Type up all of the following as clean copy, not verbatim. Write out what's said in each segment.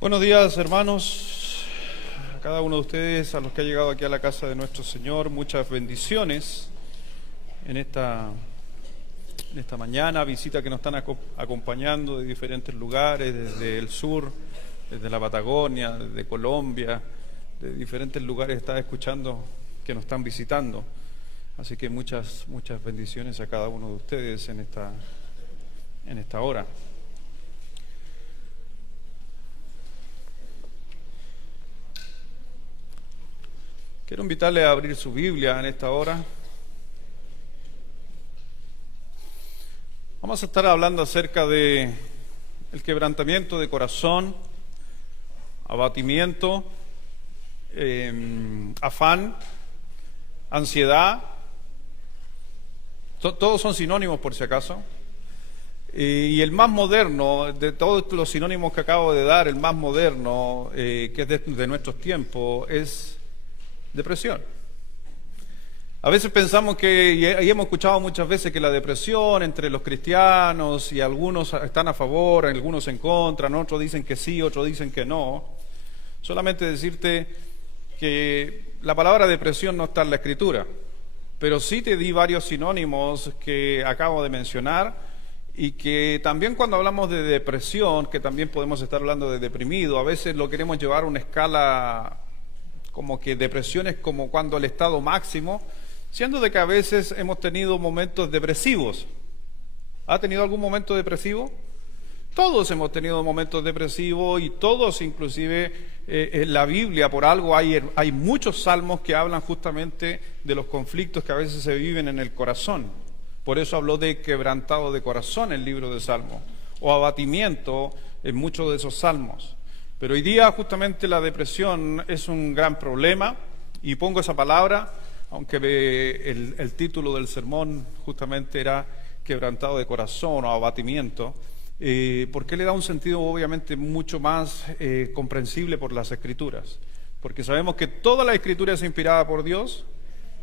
Buenos días, hermanos, a cada uno de ustedes, a los que ha llegado aquí a la casa de nuestro Señor, muchas bendiciones en esta mañana, visita que nos están acompañando de diferentes lugares, desde el sur, desde la Patagonia, desde Colombia, de diferentes lugares está escuchando que nos están visitando. Así que muchas bendiciones a cada uno de ustedes en esta hora. Quiero invitarle a abrir su Biblia en esta hora. Vamos a estar hablando acerca de el quebrantamiento de corazón, abatimiento, afán, ansiedad. Todos son sinónimos por si acaso. Y el más moderno, de todos los sinónimos que acabo de dar, el más moderno, que es de nuestros tiempos, es depresión. A veces pensamos y hemos escuchado muchas veces que la depresión entre los cristianos, y algunos están a favor, algunos en contra, otros dicen que sí, otros dicen que no. Solamente decirte que la palabra depresión no está en la Escritura, pero sí te di varios sinónimos que acabo de mencionar, y que también cuando hablamos de depresión, que también podemos estar hablando de deprimido, a veces lo queremos llevar a una escala como que depresión es como cuando el estado máximo, siendo de que a veces hemos tenido momentos depresivos. ¿Ha tenido algún momento depresivo? Todos hemos tenido momentos depresivos, y todos, inclusive en la Biblia, por algo hay muchos salmos que hablan justamente de los conflictos que a veces se viven en el corazón. Por eso habló de quebrantado de corazón el libro de Salmos, o abatimiento en muchos de esos salmos. Pero hoy día justamente la depresión es un gran problema, y pongo esa palabra, aunque el título del sermón justamente era quebrantado de corazón o abatimiento, porque le da un sentido obviamente mucho más comprensible por las Escrituras. Porque sabemos que toda la Escritura es inspirada por Dios,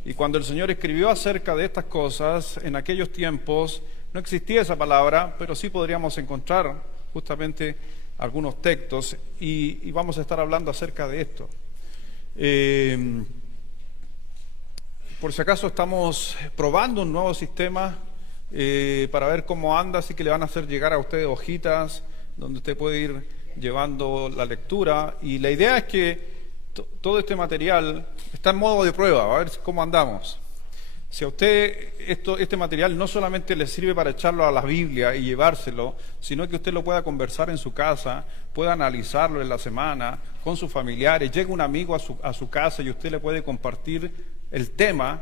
y cuando el Señor escribió acerca de estas cosas, en aquellos tiempos no existía esa palabra, pero sí podríamos encontrar justamente algunos textos, y vamos a estar hablando acerca de esto. Por si acaso estamos probando un nuevo sistema para ver cómo anda, así que le van a hacer llegar a ustedes hojitas donde usted puede ir llevando la lectura, y la idea es que todo este material está en modo de prueba, a ver cómo andamos. Si a usted este material no solamente le sirve para echarlo a la Biblia y llevárselo, sino que usted lo pueda conversar en su casa, pueda analizarlo en la semana con sus familiares, llega un amigo a su casa y usted le puede compartir el tema,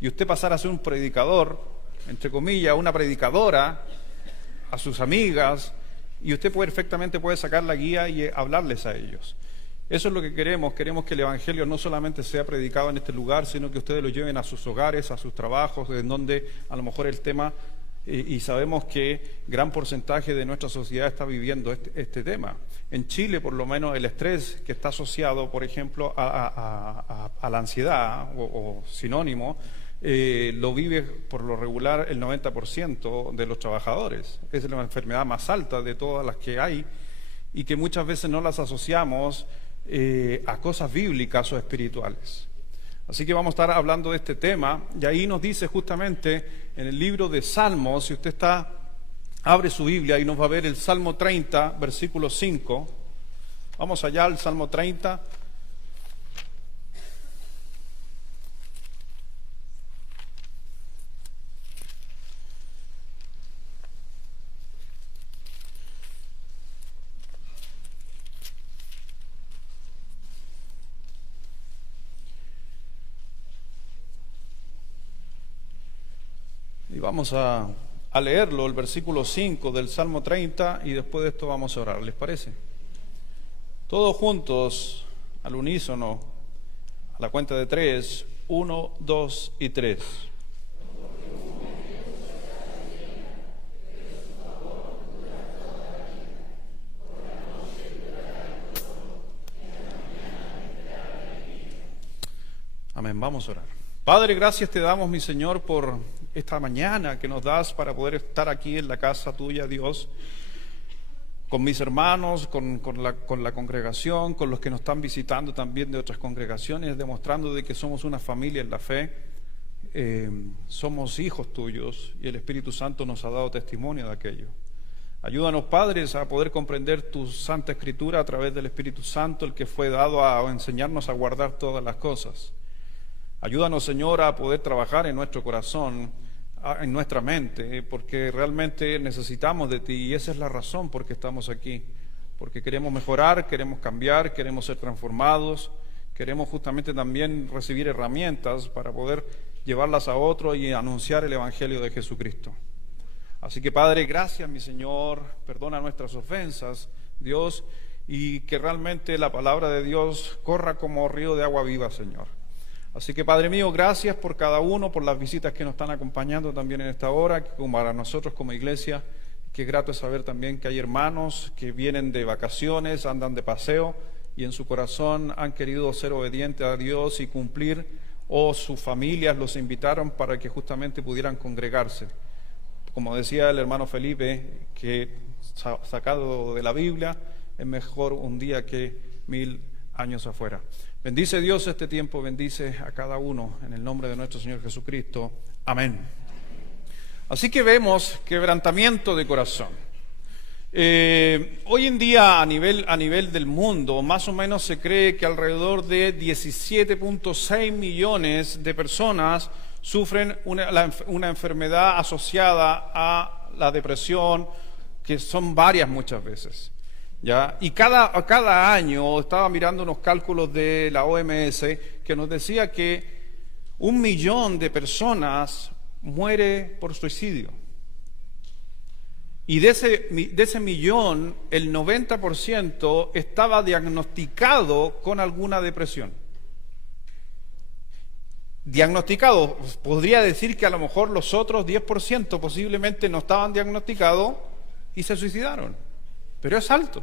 y usted pasar a ser un predicador, entre comillas, una predicadora a sus amigas, y usted perfectamente puede sacar la guía y hablarles a ellos. Eso es lo que queremos que el Evangelio no solamente sea predicado en este lugar, sino que ustedes lo lleven a sus hogares, a sus trabajos, en donde a lo mejor el tema, y sabemos que gran porcentaje de nuestra sociedad está viviendo este tema. En Chile, por lo menos, el estrés que está asociado, por ejemplo, a la ansiedad, o sinónimo, lo vive por lo regular el 90% de los trabajadores. Es la enfermedad más alta de todas las que hay, y que muchas veces no las asociamos a cosas bíblicas o espirituales. Así que vamos a estar hablando de este tema, y ahí nos dice justamente en el libro de Salmos, si usted abre su Biblia y nos va a ver el Salmo 30, versículo 5. Vamos allá al Salmo 30. Y vamos a leerlo, el versículo 5 del Salmo 30, y después de esto vamos a orar, ¿les parece? Todos juntos, al unísono, a la cuenta de 3, 1, 2 y 3. Amén, vamos a orar. Padre, gracias te damos, mi Señor, por esta mañana que nos das para poder estar aquí en la casa tuya, Dios, con mis hermanos, con la congregación, con los que nos están visitando también de otras congregaciones, demostrando de que somos una familia en la fe, somos hijos tuyos y el Espíritu Santo nos ha dado testimonio de aquello. Ayúdanos, padres, a poder comprender tu Santa Escritura a través del Espíritu Santo, el que fue dado a enseñarnos a guardar todas las cosas. Ayúdanos, Señor, a poder trabajar en nuestro corazón, en nuestra mente, porque realmente necesitamos de ti y esa es la razón por que estamos aquí, porque queremos mejorar, queremos cambiar, queremos ser transformados, queremos justamente también recibir herramientas para poder llevarlas a otros y anunciar el Evangelio de Jesucristo. Así que, Padre, gracias, mi Señor, perdona nuestras ofensas, Dios, y que realmente la palabra de Dios corra como río de agua viva, Señor. Así que, Padre mío, gracias por cada uno, por las visitas que nos están acompañando también en esta hora, que para nosotros como iglesia, qué grato es saber también que hay hermanos que vienen de vacaciones, andan de paseo y en su corazón han querido ser obedientes a Dios y cumplir, o sus familias los invitaron para que justamente pudieran congregarse. Como decía el hermano Felipe, que sacado de la Biblia, es mejor un día que 1000 años afuera. Bendice Dios este tiempo, bendice a cada uno en el nombre de nuestro Señor Jesucristo. Amén. Así que vemos quebrantamiento de corazón. Hoy en día a nivel del mundo, más o menos se cree que alrededor de 17.6 millones de personas sufren una enfermedad asociada a la depresión, que son varias muchas veces. ¿Ya? Y cada año estaba mirando unos cálculos de la OMS que nos decía que 1 millón de personas muere por suicidio. Y de ese millón, el 90% estaba diagnosticado con alguna depresión. Diagnosticado, podría decir que a lo mejor los otros 10% posiblemente no estaban diagnosticados y se suicidaron. Pero es alto.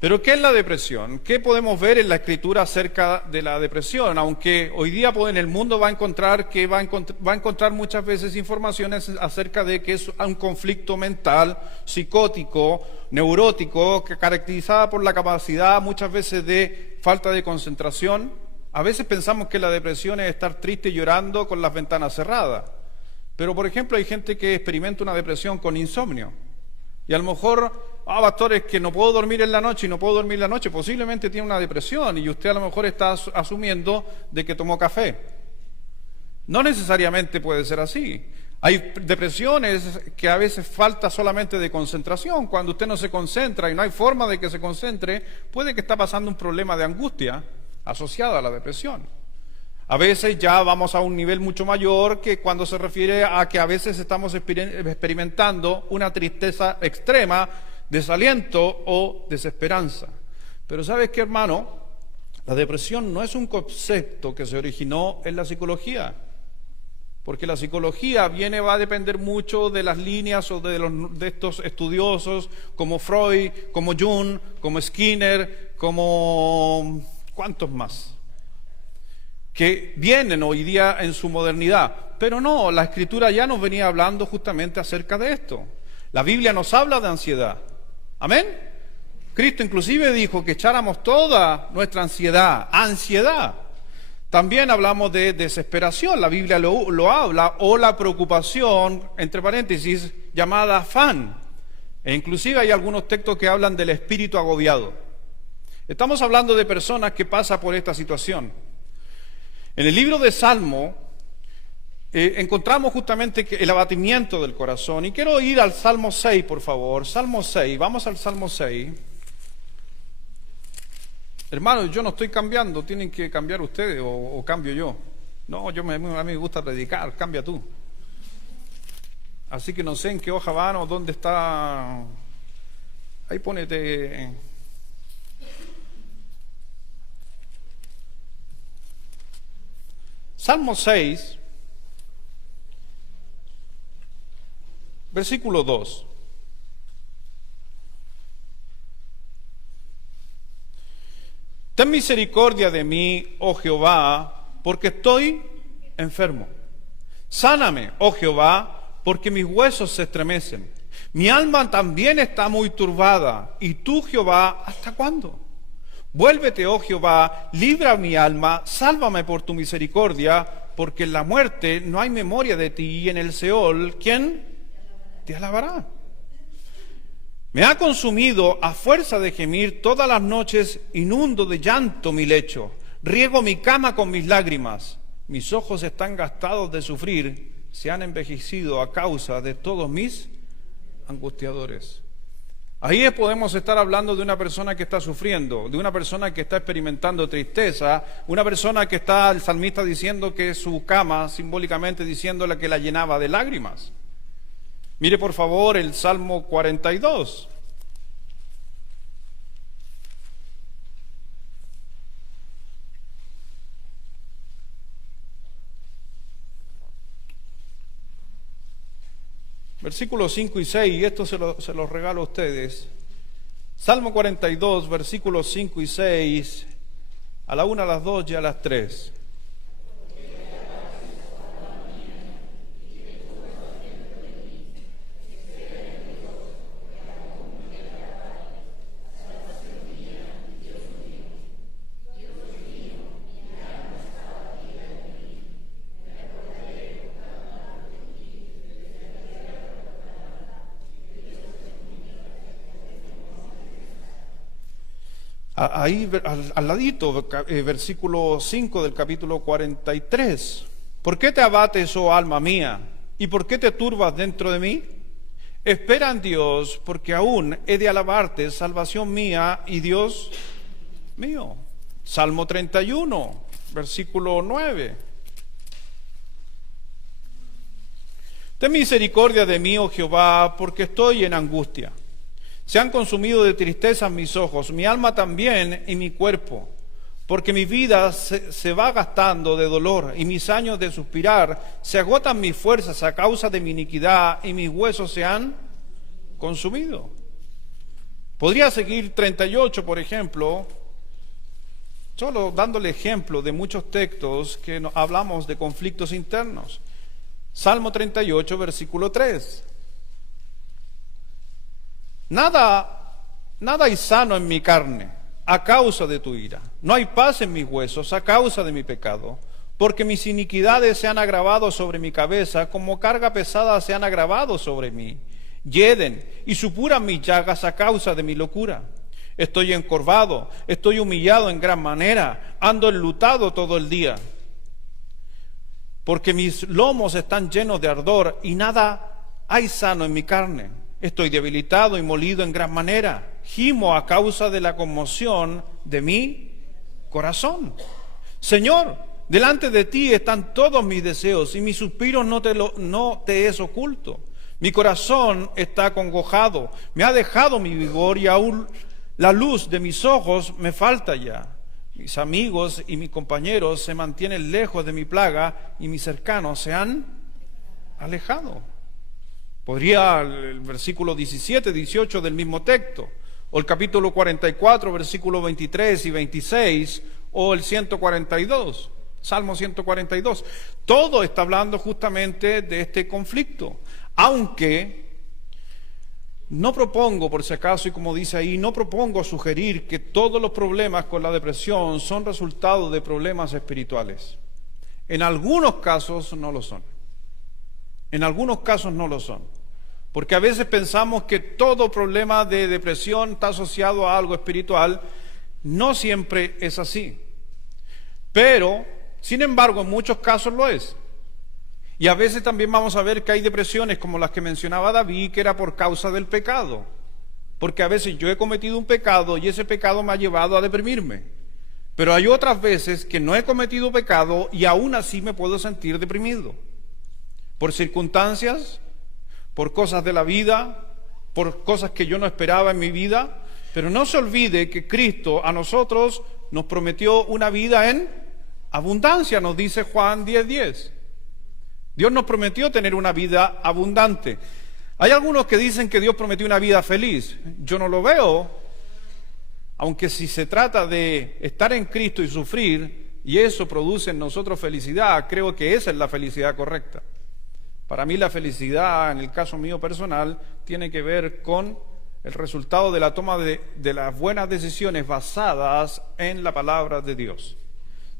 ¿Pero qué es la depresión? ¿Qué podemos ver en la Escritura acerca de la depresión? Aunque hoy día en el mundo va a encontrar muchas veces informaciones acerca de que es un conflicto mental, psicótico, neurótico, caracterizada por la capacidad muchas veces de falta de concentración. A veces pensamos que la depresión es estar triste y llorando con las ventanas cerradas. Pero, por ejemplo, hay gente que experimenta una depresión con insomnio. Y a lo mejor, pastor, es que no puedo dormir en la noche y no puedo dormir en la noche. Posiblemente tiene una depresión y usted a lo mejor está asumiendo de que tomó café. No necesariamente puede ser así. Hay depresiones que a veces falta solamente de concentración. Cuando usted no se concentra y no hay forma de que se concentre, puede que está pasando un problema de angustia asociado a la depresión. A veces ya vamos a un nivel mucho mayor que cuando se refiere a que a veces estamos experimentando una tristeza extrema, desaliento o desesperanza. Pero ¿sabes qué, hermano? La depresión no es un concepto que se originó en la psicología, porque la psicología va a depender mucho de las líneas o de estos estudiosos como Freud, como Jung, como Skinner, como ¿cuántos más? Que vienen hoy día en su modernidad. Pero no, la Escritura ya nos venía hablando justamente acerca de esto. La Biblia nos habla de ansiedad. ¿Amén? Cristo inclusive dijo que echáramos toda nuestra ansiedad. También hablamos de desesperación, la Biblia lo habla, o la preocupación, entre paréntesis, llamada afán. E inclusive hay algunos textos que hablan del espíritu agobiado. Estamos hablando de personas que pasan por esta situación. En el libro de Salmo encontramos justamente el abatimiento del corazón. Y quiero ir al Salmo 6, por favor. Salmo 6, vamos al Salmo 6. Hermanos, yo no estoy cambiando, tienen que cambiar ustedes o cambio yo. No, a mí me gusta predicar, cambia tú. Así que no sé en qué hoja van o dónde está. Ahí ponete. Salmo 6, versículo 2. Ten misericordia de mí, oh Jehová, porque estoy enfermo. Sáname, oh Jehová, porque mis huesos se estremecen. Mi alma también está muy turbada. ¿Y tú, Jehová, hasta cuándo? Vuélvete, oh Jehová, libra mi alma, sálvame por tu misericordia, porque en la muerte no hay memoria de ti, y en el Seol, ¿quién te alabará? Me ha consumido a fuerza de gemir todas las noches, inundo de llanto mi lecho, riego mi cama con mis lágrimas, mis ojos están gastados de sufrir, se han envejecido a causa de todos mis angustiadores. Ahí podemos estar hablando de una persona que está sufriendo, de una persona que está experimentando tristeza, una persona que está, el salmista diciendo que su cama, simbólicamente diciéndole que la llenaba de lágrimas. Mire por favor el Salmo 42. Versículos 5 y 6, y esto se los regalo a ustedes. Salmo 42, versículos 5 y 6, a la 1, a las 2 y a las 3. Ahí al ladito, versículo 5 del capítulo 43. ¿Por qué te abates, oh alma mía? ¿Y por qué te turbas dentro de mí? Espera en Dios, porque aún he de alabarte, salvación mía y Dios mío. Salmo 31, versículo 9. Ten misericordia de mí, oh Jehová, porque estoy en angustia. Se han consumido de tristeza mis ojos, mi alma también y mi cuerpo, porque mi vida se va gastando de dolor y mis años de suspirar, se agotan mis fuerzas a causa de mi iniquidad y mis huesos se han consumido. Podría seguir 38, por ejemplo, solo dándole ejemplo de muchos textos que hablamos de conflictos internos. Salmo 38, versículo 3. Nada hay sano en mi carne a causa de tu ira. No hay paz en mis huesos a causa de mi pecado, porque mis iniquidades se han agravado sobre mi cabeza, como carga pesada se han agravado sobre mí. Hieden y supuran mis llagas a causa de mi locura. Estoy encorvado, estoy humillado en gran manera, ando enlutado todo el día, porque mis lomos están llenos de ardor y nada hay sano en mi carne. Estoy debilitado y molido en gran manera. Gimo a causa de la conmoción de mi corazón. Señor, delante de ti están todos mis deseos y mis suspiros no te es oculto. Mi corazón está acongojado, me ha dejado mi vigor y aún la luz de mis ojos me falta ya. Mis amigos y mis compañeros se mantienen lejos de mi plaga y mis cercanos se han alejado. Podría el versículo 17, 18 del mismo texto, o el capítulo 44, versículos 23 y 26, o el 142, Salmo 142. Todo está hablando justamente de este conflicto, aunque no propongo, por si acaso, y como dice ahí, no propongo sugerir que todos los problemas con la depresión son resultado de problemas espirituales. En algunos casos no lo son. En algunos casos no lo son. Porque a veces pensamos que todo problema de depresión está asociado a algo espiritual. No siempre es así. Pero, sin embargo, en muchos casos lo es. Y a veces también vamos a ver que hay depresiones como las que mencionaba David, que era por causa del pecado. Porque a veces yo he cometido un pecado y ese pecado me ha llevado a deprimirme. Pero hay otras veces que no he cometido pecado y aún así me puedo sentir deprimido. Por circunstancias, por cosas de la vida, por cosas que yo no esperaba en mi vida. Pero no se olvide que Cristo a nosotros nos prometió una vida en abundancia, nos dice Juan 10:10. Dios nos prometió tener una vida abundante. Hay algunos que dicen que Dios prometió una vida feliz. Yo no lo veo, aunque si se trata de estar en Cristo y sufrir, y eso produce en nosotros felicidad, creo que esa es la felicidad correcta. Para mí la felicidad, en el caso mío personal, tiene que ver con el resultado de la toma de las buenas decisiones basadas en la palabra de Dios.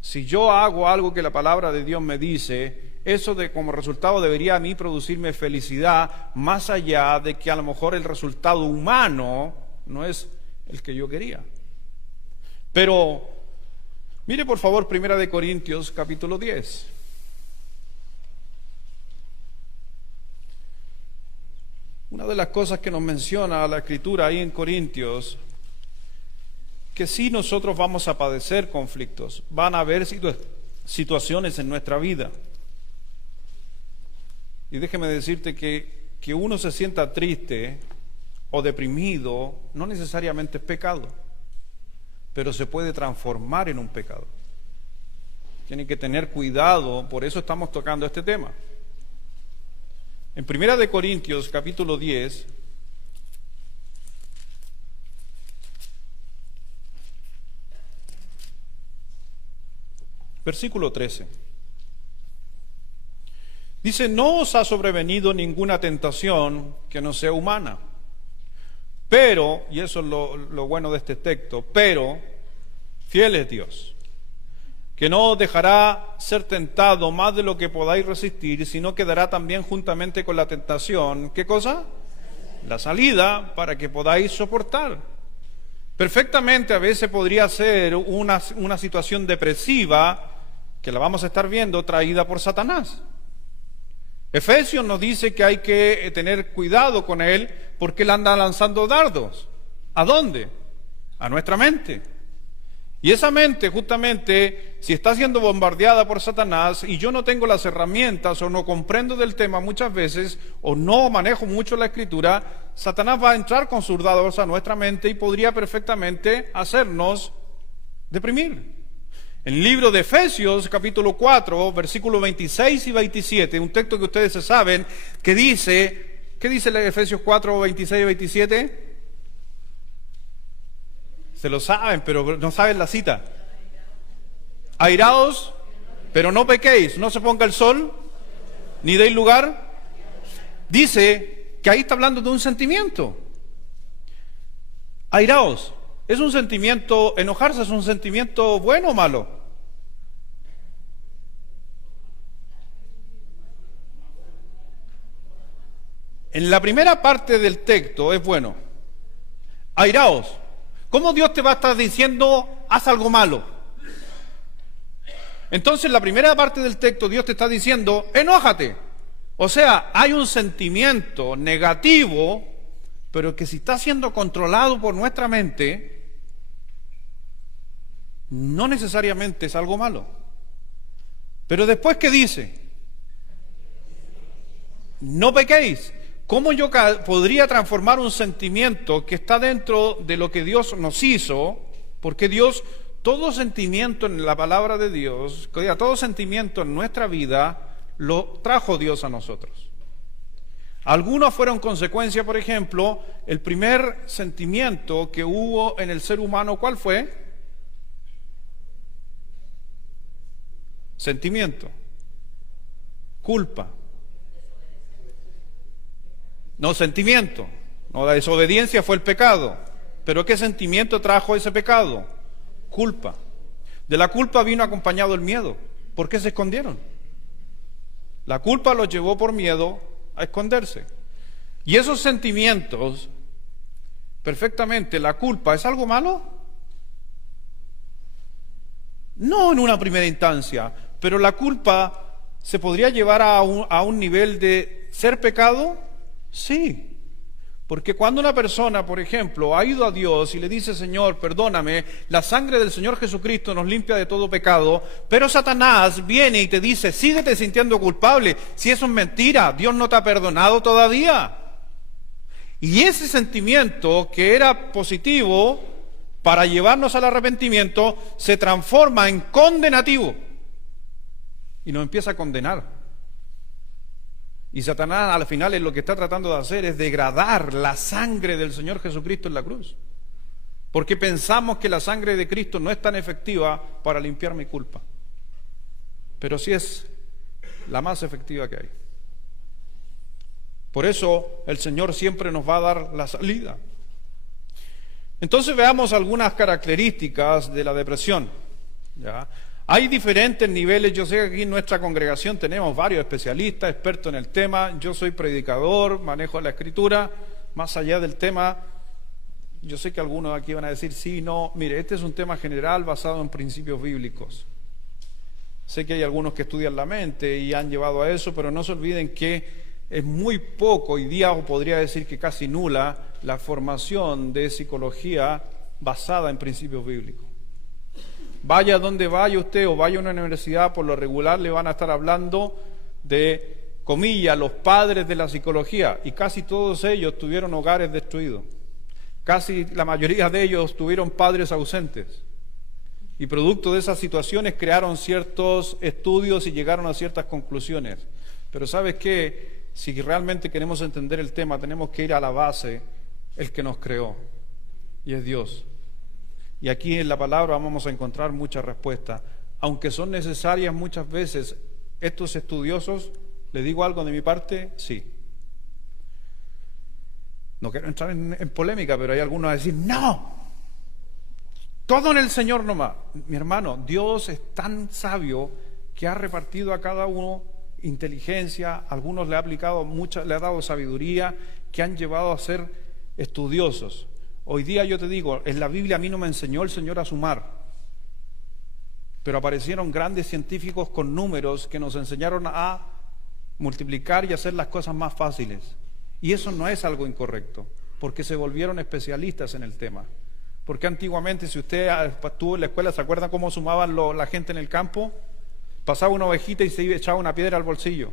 Si yo hago algo que la palabra de Dios me dice, eso como resultado debería a mí producirme felicidad, más allá de que a lo mejor el resultado humano no es el que yo quería. Pero mire por favor 1 Corintios capítulo 10. Una de las cosas que nos menciona la Escritura ahí en Corintios, que sí nosotros vamos a padecer conflictos, van a haber situaciones en nuestra vida. Y déjeme decirte que uno se sienta triste o deprimido no necesariamente es pecado, pero se puede transformar en un pecado. Tienen que tener cuidado, por eso estamos tocando este tema. En 1 Corintios capítulo 10, versículo 13, dice: no os ha sobrevenido ninguna tentación que no sea humana, pero, y eso es lo bueno de este texto, pero fiel es Dios, que no os dejará ser tentado más de lo que podáis resistir, sino que dará también juntamente con la tentación, ¿qué cosa? La salida, para que podáis soportar. Perfectamente a veces podría ser una situación depresiva, que la vamos a estar viendo, traída por Satanás. Efesios nos dice que hay que tener cuidado con él, porque él anda lanzando dardos. ¿A dónde? A nuestra mente. Y esa mente, justamente, si está siendo bombardeada por Satanás y yo no tengo las herramientas o no comprendo del tema muchas veces o no manejo mucho la Escritura, Satanás va a entrar con sus dardos a nuestra mente y podría perfectamente hacernos deprimir. En el libro de Efesios, capítulo 4, versículos 26 y 27, un texto que ustedes se saben, que dice, ¿qué dice Efesios 4, 26 y 27? Se lo saben, pero no saben la cita. Airaos, pero no pequéis, no se ponga el sol, ni deis lugar. Dice que ahí está hablando de un sentimiento. Airaos, ¿es un sentimiento, enojarse es un sentimiento bueno o malo? En la primera parte del texto es bueno. Airaos. ¿Cómo Dios te va a estar diciendo, haz algo malo? Entonces, en la primera parte del texto, Dios te está diciendo, enójate. O sea, hay un sentimiento negativo, pero que si está siendo controlado por nuestra mente, no necesariamente es algo malo. Pero después, ¿qué dice? No pequéis. ¿Cómo yo podría transformar un sentimiento que está dentro de lo que Dios nos hizo? Porque Dios, todo sentimiento en la palabra de Dios, todo sentimiento en nuestra vida, lo trajo Dios a nosotros. Algunos fueron consecuencia, por ejemplo, el primer sentimiento que hubo en el ser humano, ¿cuál fue? Sentimiento. Culpa. No, sentimiento. No, la desobediencia fue el pecado. ¿Pero qué sentimiento trajo ese pecado? Culpa. De la culpa vino acompañado el miedo. ¿Por qué se escondieron? La culpa los llevó por miedo a esconderse. Y esos sentimientos, perfectamente, la culpa, ¿es algo malo? No en una primera instancia, pero la culpa se podría llevar a un nivel de ser pecado. Sí, porque cuando una persona, por ejemplo, ha ido a Dios y le dice, Señor, perdóname, la sangre del Señor Jesucristo nos limpia de todo pecado, pero Satanás viene y te dice, síguete sintiendo culpable, si eso es mentira, Dios no te ha perdonado todavía. Y ese sentimiento que era positivo para llevarnos al arrepentimiento, se transforma en condenativo y nos empieza a condenar. Y Satanás al final lo que está tratando de hacer es degradar la sangre del Señor Jesucristo en la cruz. Porque pensamos que la sangre de Cristo no es tan efectiva para limpiar mi culpa. Pero sí es la más efectiva que hay. Por eso el Señor siempre nos va a dar la salida. Entonces veamos algunas características de la depresión. ¿Ya? Hay diferentes niveles. Yo sé que aquí en nuestra congregación tenemos varios especialistas, expertos en el tema. Yo soy predicador, manejo la escritura. Más allá del tema, yo sé que algunos aquí van a decir sí, no. Mire, este es un tema general basado en principios bíblicos. Sé que hay algunos que estudian la mente y han llevado a eso, pero no se olviden que es muy poco, hoy día podría decir que casi nula, la formación de psicología basada en principios bíblicos. Vaya donde vaya usted o vaya a una universidad, por lo regular le van a estar hablando de, comillas, los padres de la psicología, y casi todos ellos tuvieron hogares destruidos. Casi la mayoría de ellos tuvieron padres ausentes. Y producto de esas situaciones crearon ciertos estudios y llegaron a ciertas conclusiones. Pero ¿sabes qué? Si realmente queremos entender el tema, tenemos que ir a la base, el que nos creó, y es Dios. Y aquí en la palabra vamos a encontrar muchas respuestas. Aunque son necesarias muchas veces estos estudiosos, ¿le digo algo de mi parte? Sí. No quiero entrar en polémica, pero hay algunos a decir, ¡no! Todo en el Señor nomás. Mi hermano, Dios es tan sabio que ha repartido a cada uno inteligencia, a algunos le ha aplicado mucha, le ha dado sabiduría, que han llevado a ser estudiosos. Hoy día yo te digo, en la Biblia a mí no me enseñó el Señor a sumar, pero aparecieron grandes científicos con números que nos enseñaron a multiplicar y hacer las cosas más fáciles. Y eso no es algo incorrecto, porque se volvieron especialistas en el tema. Porque antiguamente, si usted estuvo en la escuela, ¿se acuerdan cómo sumaban la gente en el campo? Pasaba una ovejita y se echaba una piedra al bolsillo.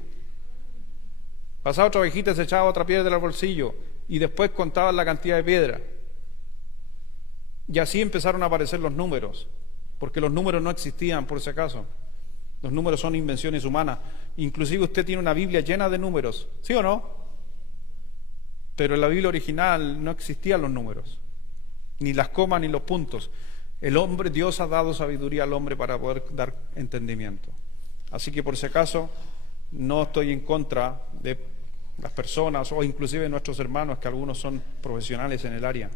Pasaba otra ovejita y se echaba otra piedra al bolsillo. Y después contaban la cantidad de piedra. Y así empezaron a aparecer los números. Porque los números no existían, por si acaso. Los números son invenciones humanas. Inclusive usted tiene una Biblia llena de números. ¿Sí o no? Pero en la Biblia original no existían los números. Ni las comas ni los puntos. Dios ha dado sabiduría al hombre para poder dar entendimiento. Así que por si acaso no estoy en contra de las personas o inclusive de nuestros hermanos, que algunos son profesionales en el área.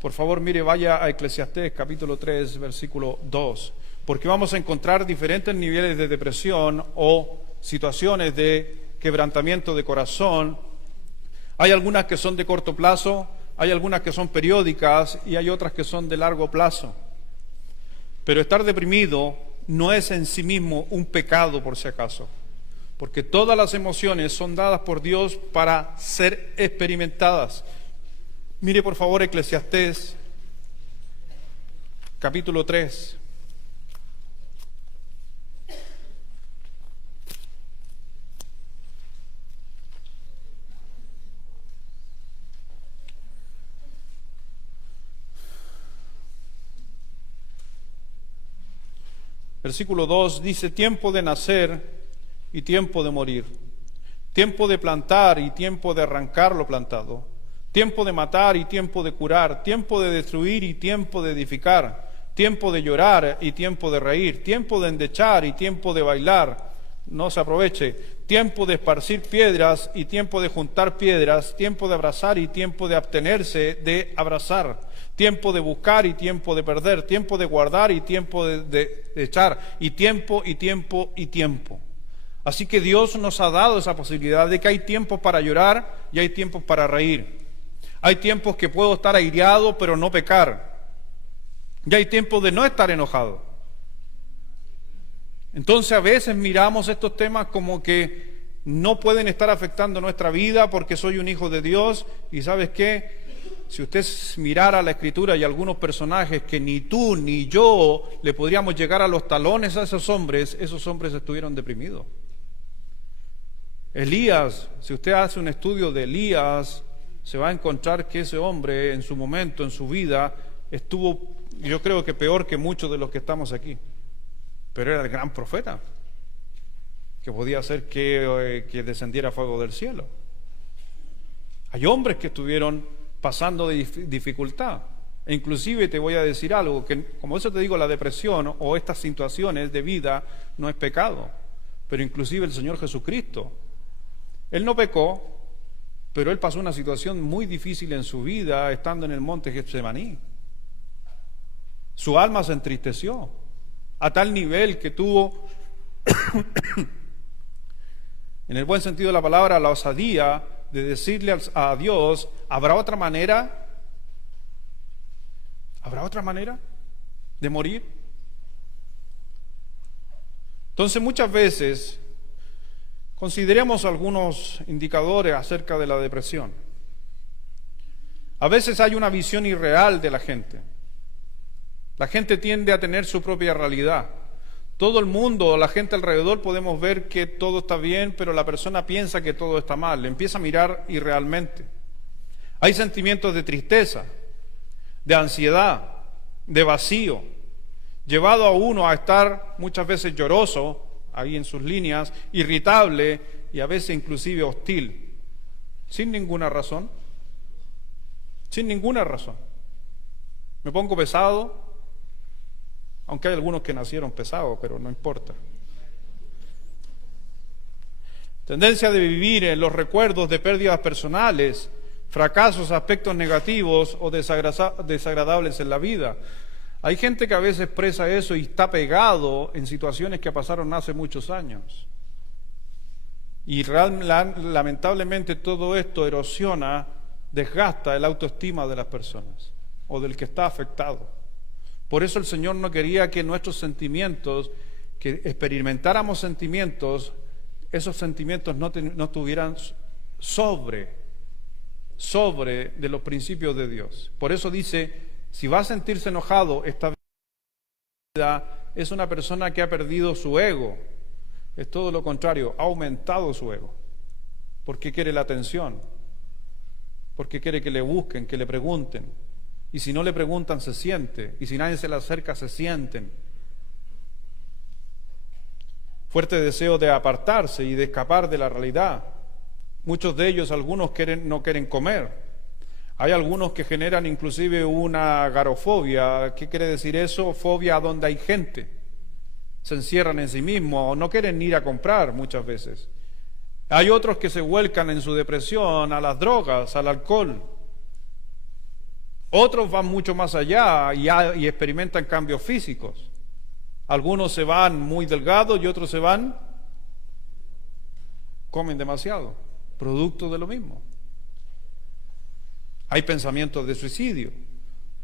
Por favor, mire, vaya a Eclesiastés capítulo 3, versículo 2, porque vamos a encontrar diferentes niveles de depresión o situaciones de quebrantamiento de corazón. Hay algunas que son de corto plazo, hay algunas que son periódicas y hay otras que son de largo plazo. Pero estar deprimido no es en sí mismo un pecado, por si acaso, porque todas las emociones son dadas por Dios para ser experimentadas. Mire por favor Eclesiastés capítulo 3. Versículo 2 dice, tiempo de nacer y tiempo de morir, tiempo de plantar y tiempo de arrancar lo plantado, tiempo de matar y tiempo de curar, tiempo de destruir y tiempo de edificar, tiempo de llorar y tiempo de reír, tiempo de endechar y tiempo de bailar, no se aproveche, tiempo de esparcir piedras y tiempo de juntar piedras, tiempo de abrazar y tiempo de abstenerse de abrazar, tiempo de buscar y tiempo de perder, tiempo de guardar y tiempo de echar, y tiempo, y tiempo, y tiempo. Así que Dios nos ha dado esa posibilidad de que hay tiempos para llorar y hay tiempos para reír. Hay tiempos que puedo estar airado pero no pecar. Y hay tiempos de no estar enojado. Entonces a veces miramos estos temas como que no pueden estar afectando nuestra vida porque soy un hijo de Dios, y ¿sabes qué? Si usted mirara la Escritura y algunos personajes que ni tú ni yo le podríamos llegar a los talones a esos hombres estuvieron deprimidos. Elías, si usted hace un estudio de Elías, se va a encontrar que ese hombre en su momento, en su vida, estuvo, yo creo que peor que muchos de los que estamos aquí. Pero era el gran profeta, que podía hacer que descendiera fuego del cielo. Hay hombres que estuvieron pasando de dificultad. E inclusive te voy a decir algo, que como eso te digo, la depresión o estas situaciones de vida no es pecado. Pero inclusive el Señor Jesucristo, Él no pecó, pero él pasó una situación muy difícil en su vida estando en el monte Getsemaní. Su alma se entristeció a tal nivel que tuvo, en el buen sentido de la palabra, la osadía de decirle a Dios: ¿habrá otra manera? ¿Habrá otra manera de morir? Entonces, muchas veces consideremos algunos indicadores acerca de la depresión. A veces hay una visión irreal de la gente. La gente tiende a tener su propia realidad. Todo el mundo, la gente alrededor, podemos ver que todo está bien, pero la persona piensa que todo está mal. Empieza a mirar irrealmente. Hay sentimientos de tristeza, de ansiedad, de vacío, llevado a uno a estar muchas veces lloroso, ahí en sus líneas, irritable y a veces inclusive hostil, sin ninguna razón. Sin ninguna razón. Me pongo pesado, aunque hay algunos que nacieron pesados, pero no importa. Tendencia de vivir en los recuerdos de pérdidas personales, fracasos, aspectos negativos o desagradables en la vida. Hay gente que a veces expresa eso y está pegado en situaciones que pasaron hace muchos años. Y lamentablemente todo esto erosiona, desgasta el autoestima de las personas o del que está afectado. Por eso el Señor no quería que nuestros sentimientos, que experimentáramos sentimientos, esos sentimientos no estuvieran sobre de los principios de Dios. Por eso dice, si va a sentirse enojado, esta vida es una persona que ha perdido su ego. Es todo lo contrario, ha aumentado su ego. Porque quiere la atención, porque quiere que le busquen, que le pregunten. Y si no le preguntan, se siente. Y si nadie se le acerca, se sienten. Fuerte deseo de apartarse y de escapar de la realidad. Muchos de ellos, algunos no quieren comer. Hay algunos que generan inclusive una agorafobia. ¿Qué quiere decir eso? Fobia a donde hay gente. Se encierran en sí mismos o no quieren ir a comprar muchas veces. Hay otros que se vuelcan en su depresión a las drogas, al alcohol. Otros van mucho más allá y experimentan cambios físicos. Algunos se van muy delgados y otros se van, comen demasiado, producto de lo mismo. Hay pensamientos de suicidio,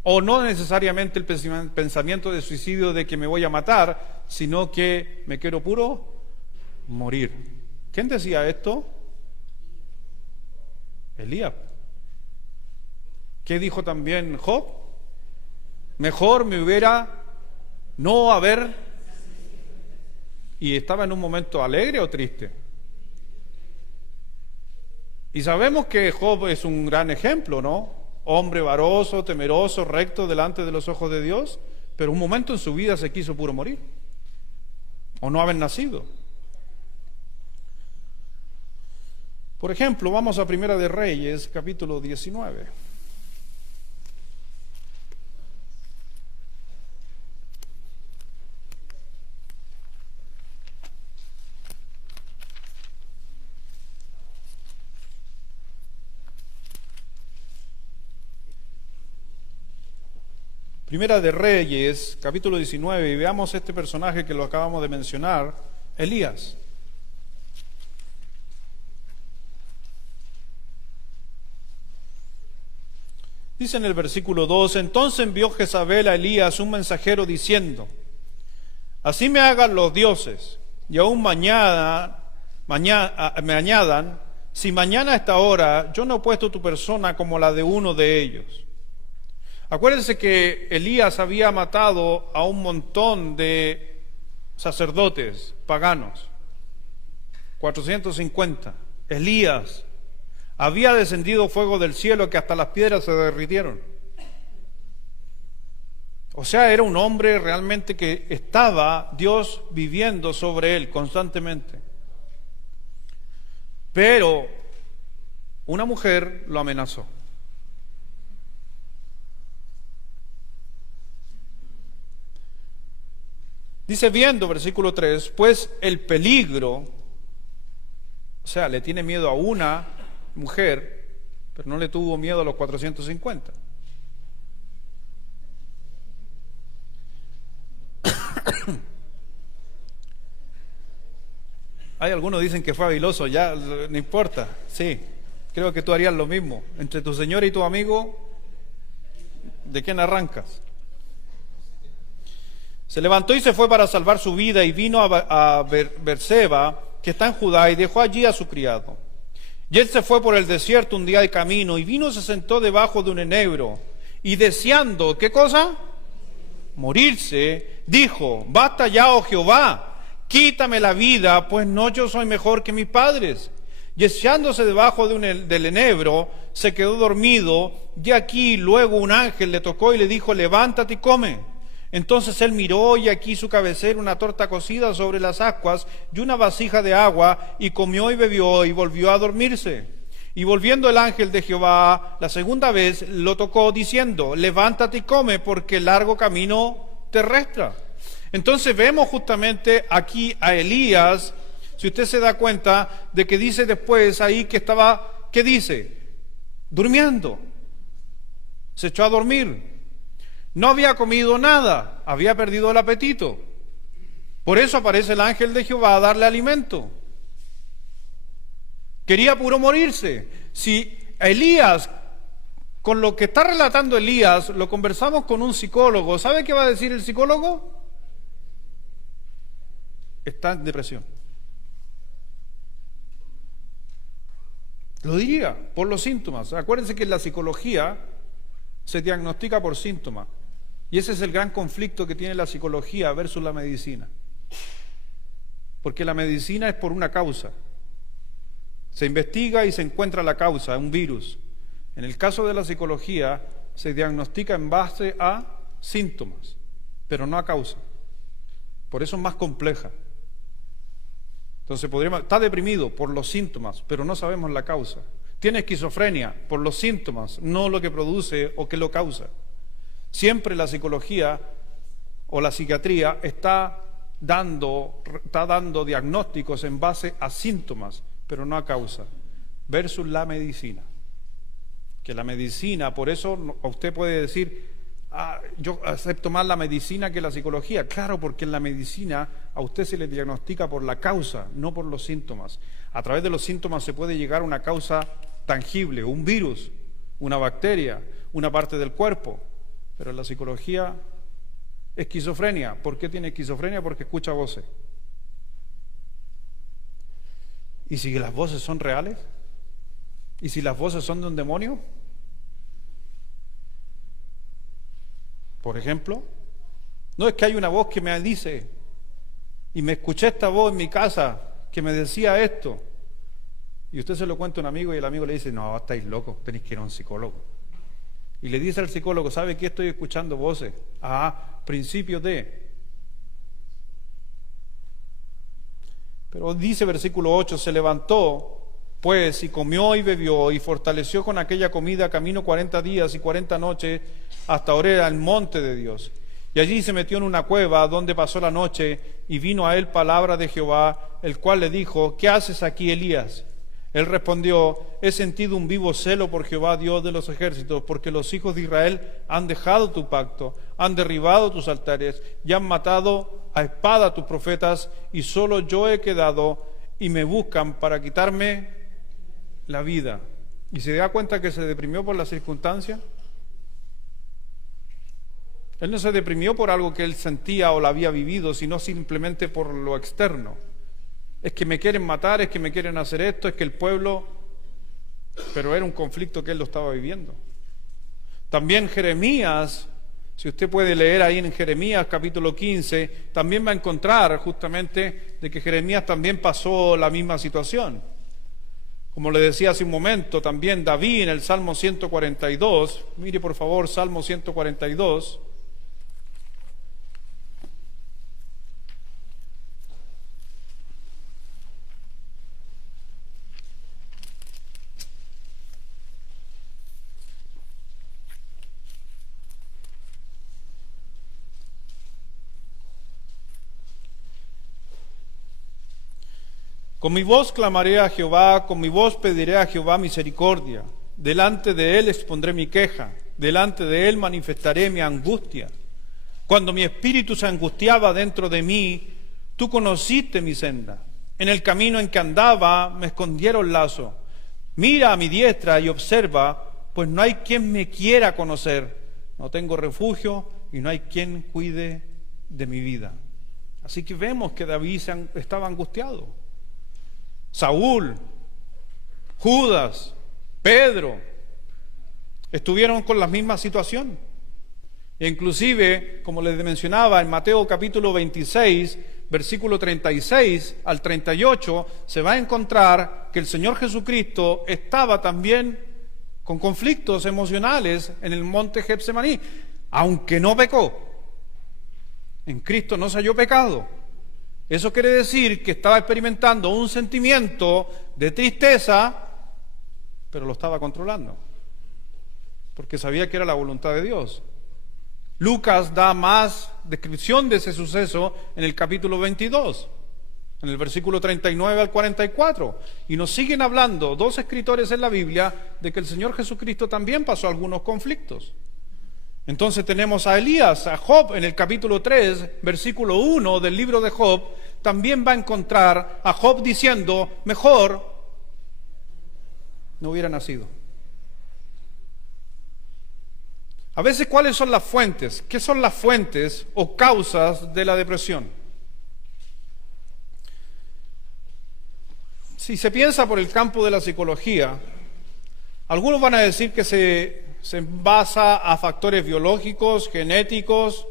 o no necesariamente el pensamiento de suicidio de que me voy a matar, sino que me quiero puro morir. ¿Quién decía esto? Elías. ¿Qué dijo también Job? Mejor me hubiera no haber... ¿Y estaba en un momento alegre o triste? Y sabemos que Job es un gran ejemplo, ¿no? Hombre varoso, temeroso, recto delante de los ojos de Dios, pero un momento en su vida se quiso puro morir, o no haber nacido. Por ejemplo, vamos a Primera de Reyes, capítulo 19. Primera de Reyes, capítulo 19, y veamos este personaje que lo acabamos de mencionar, Elías. Dice en el versículo 2, entonces envió Jezabel a Elías un mensajero diciendo, así me hagan los dioses, y aún mañana me añadan, si mañana a esta hora yo no he puesto tu persona como la de uno de ellos. Acuérdense que Elías había matado a un montón de sacerdotes paganos, 450. Elías había descendido fuego del cielo que hasta las piedras se derritieron. O sea, era un hombre realmente que estaba Dios viviendo sobre él constantemente. Pero una mujer lo amenazó. Dice viendo, versículo 3, pues el peligro, o sea, le tiene miedo a una mujer, pero no le tuvo miedo a los 450. Hay algunos dicen que fue habiloso, ya no importa, sí, creo que tú harías lo mismo. Entre tu señora y tu amigo, ¿de quién arrancas? Se levantó y se fue para salvar su vida y vino a Berseba, que está en Judá, y dejó allí a su criado. Y él se fue por el desierto un día de camino y vino y se sentó debajo de un enebro y deseando, ¿qué cosa? Morirse, dijo, basta ya, oh Jehová, quítame la vida, pues no yo soy mejor que mis padres. Y echándose debajo del enebro, se quedó dormido, y aquí luego un ángel le tocó y le dijo, levántate y come. Entonces él miró, y aquí su cabecera una torta cocida sobre las ascuas y una vasija de agua, y comió y bebió, y volvió a dormirse. Y volviendo el ángel de Jehová la segunda vez, lo tocó diciendo, levántate y come, porque largo camino te resta. Entonces vemos justamente aquí a Elías, si usted se da cuenta de que dice después ahí que estaba, ¿qué dice? Durmiendo. Se echó a dormir. No había comido nada, había perdido el apetito. Por eso aparece el ángel de Jehová a darle alimento. Quería puro morirse. Si Elías, con lo que está relatando Elías, lo conversamos con un psicólogo, ¿sabe qué va a decir el psicólogo? Está en depresión. Lo diría, por los síntomas. Acuérdense que en la psicología se diagnostica por síntomas. Y ese es el gran conflicto que tiene la psicología versus la medicina. Porque la medicina es por una causa. Se investiga y se encuentra la causa, un virus. En el caso de la psicología, se diagnostica en base a síntomas, pero no a causa. Por eso es más compleja. Entonces está deprimido por los síntomas, pero no sabemos la causa. Tiene esquizofrenia por los síntomas, no lo que produce o que lo causa. Siempre la psicología o la psiquiatría está dando diagnósticos en base a síntomas, pero no a causa, versus la medicina. Que la medicina, por eso usted puede decir, yo acepto más la medicina que la psicología. Claro, porque en la medicina a usted se le diagnostica por la causa, no por los síntomas. A través de los síntomas se puede llegar a una causa tangible, un virus, una bacteria, una parte del cuerpo. Pero en la psicología, esquizofrenia. ¿Por qué tiene esquizofrenia? Porque escucha voces. ¿Y si las voces son reales? ¿Y si las voces son de un demonio? Por ejemplo, no es que hay una voz que me dice, y me escuché esta voz en mi casa que me decía esto, y usted se lo cuenta a un amigo y el amigo le dice, no, estáis locos, tenéis que ir a un psicólogo. Y le dice al psicólogo, ¿sabe qué? Estoy escuchando voces. Principios de. Pero dice versículo 8, se levantó pues y comió y bebió y fortaleció con aquella comida camino 40 días y 40 noches hasta Horeb, el monte de Dios. Y allí se metió en una cueva donde pasó la noche y vino a él palabra de Jehová, el cual le dijo, ¿qué haces aquí, Elías? Él respondió, he sentido un vivo celo por Jehová, Dios de los ejércitos, porque los hijos de Israel han dejado tu pacto, han derribado tus altares y han matado a espada a tus profetas, y solo yo he quedado y me buscan para quitarme la vida. ¿Y se da cuenta que se deprimió por las circunstancias? Él no se deprimió por algo que él sentía o lo había vivido, sino simplemente por lo externo. Es que me quieren matar, es que me quieren hacer esto, es que el pueblo... Pero era un conflicto que él lo estaba viviendo. También Jeremías, si usted puede leer ahí en Jeremías capítulo 15, también va a encontrar justamente de que Jeremías también pasó la misma situación. Como le decía hace un momento, también David en el Salmo 142, mire por favor Salmo 142, con mi voz clamaré a Jehová, con mi voz pediré a Jehová misericordia. delante de Él expondré mi queja, delante de Él manifestaré mi angustia. Cuando mi espíritu se angustiaba dentro de mí, tú conociste mi senda. En el camino en que andaba me escondieron lazo. Mira a mi diestra y observa, pues no hay quien me quiera conocer. No tengo refugio y no hay quien cuide de mi vida. Así que vemos que David estaba angustiado. Saúl, Judas, Pedro, estuvieron con la misma situación. E inclusive, como les mencionaba, en Mateo capítulo 26, versículo 36 al 38, se va a encontrar que el Señor Jesucristo estaba también con conflictos emocionales en el monte Getsemaní, aunque no pecó. En Cristo no se halló pecado. Eso quiere decir que estaba experimentando un sentimiento de tristeza, pero lo estaba controlando, porque sabía que era la voluntad de Dios. Lucas da más descripción de ese suceso en el capítulo 22, en el versículo 39 al 44, y nos siguen hablando dos escritores en la Biblia de que el Señor Jesucristo también pasó algunos conflictos. Entonces tenemos a Elías, a Job en el capítulo 3, versículo 1 del libro de Job, también va a encontrar a Job diciendo, mejor no hubiera nacido. A veces, ¿cuáles son las fuentes? ¿Qué son las fuentes o causas de la depresión? Si se piensa por el campo de la psicología, algunos van a decir que se basa a factores biológicos, genéticos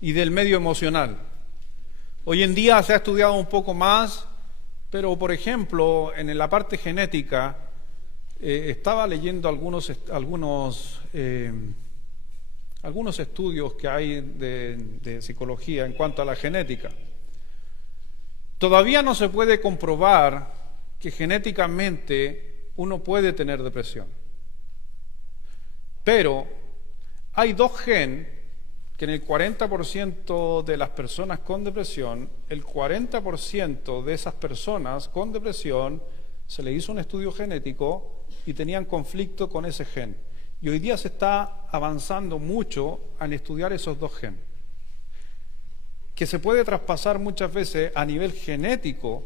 y del medio emocional. Hoy en día se ha estudiado un poco más, pero por ejemplo, en la parte genética, estaba leyendo algunos estudios que hay de psicología en cuanto a la genética. Todavía no se puede comprobar que genéticamente uno puede tener depresión. Pero hay dos genes que en el 40% de las personas con depresión, el 40% de esas personas con depresión se le hizo un estudio genético y tenían conflicto con ese gen. Y hoy día se está avanzando mucho en estudiar esos dos genes, que se puede traspasar muchas veces a nivel genético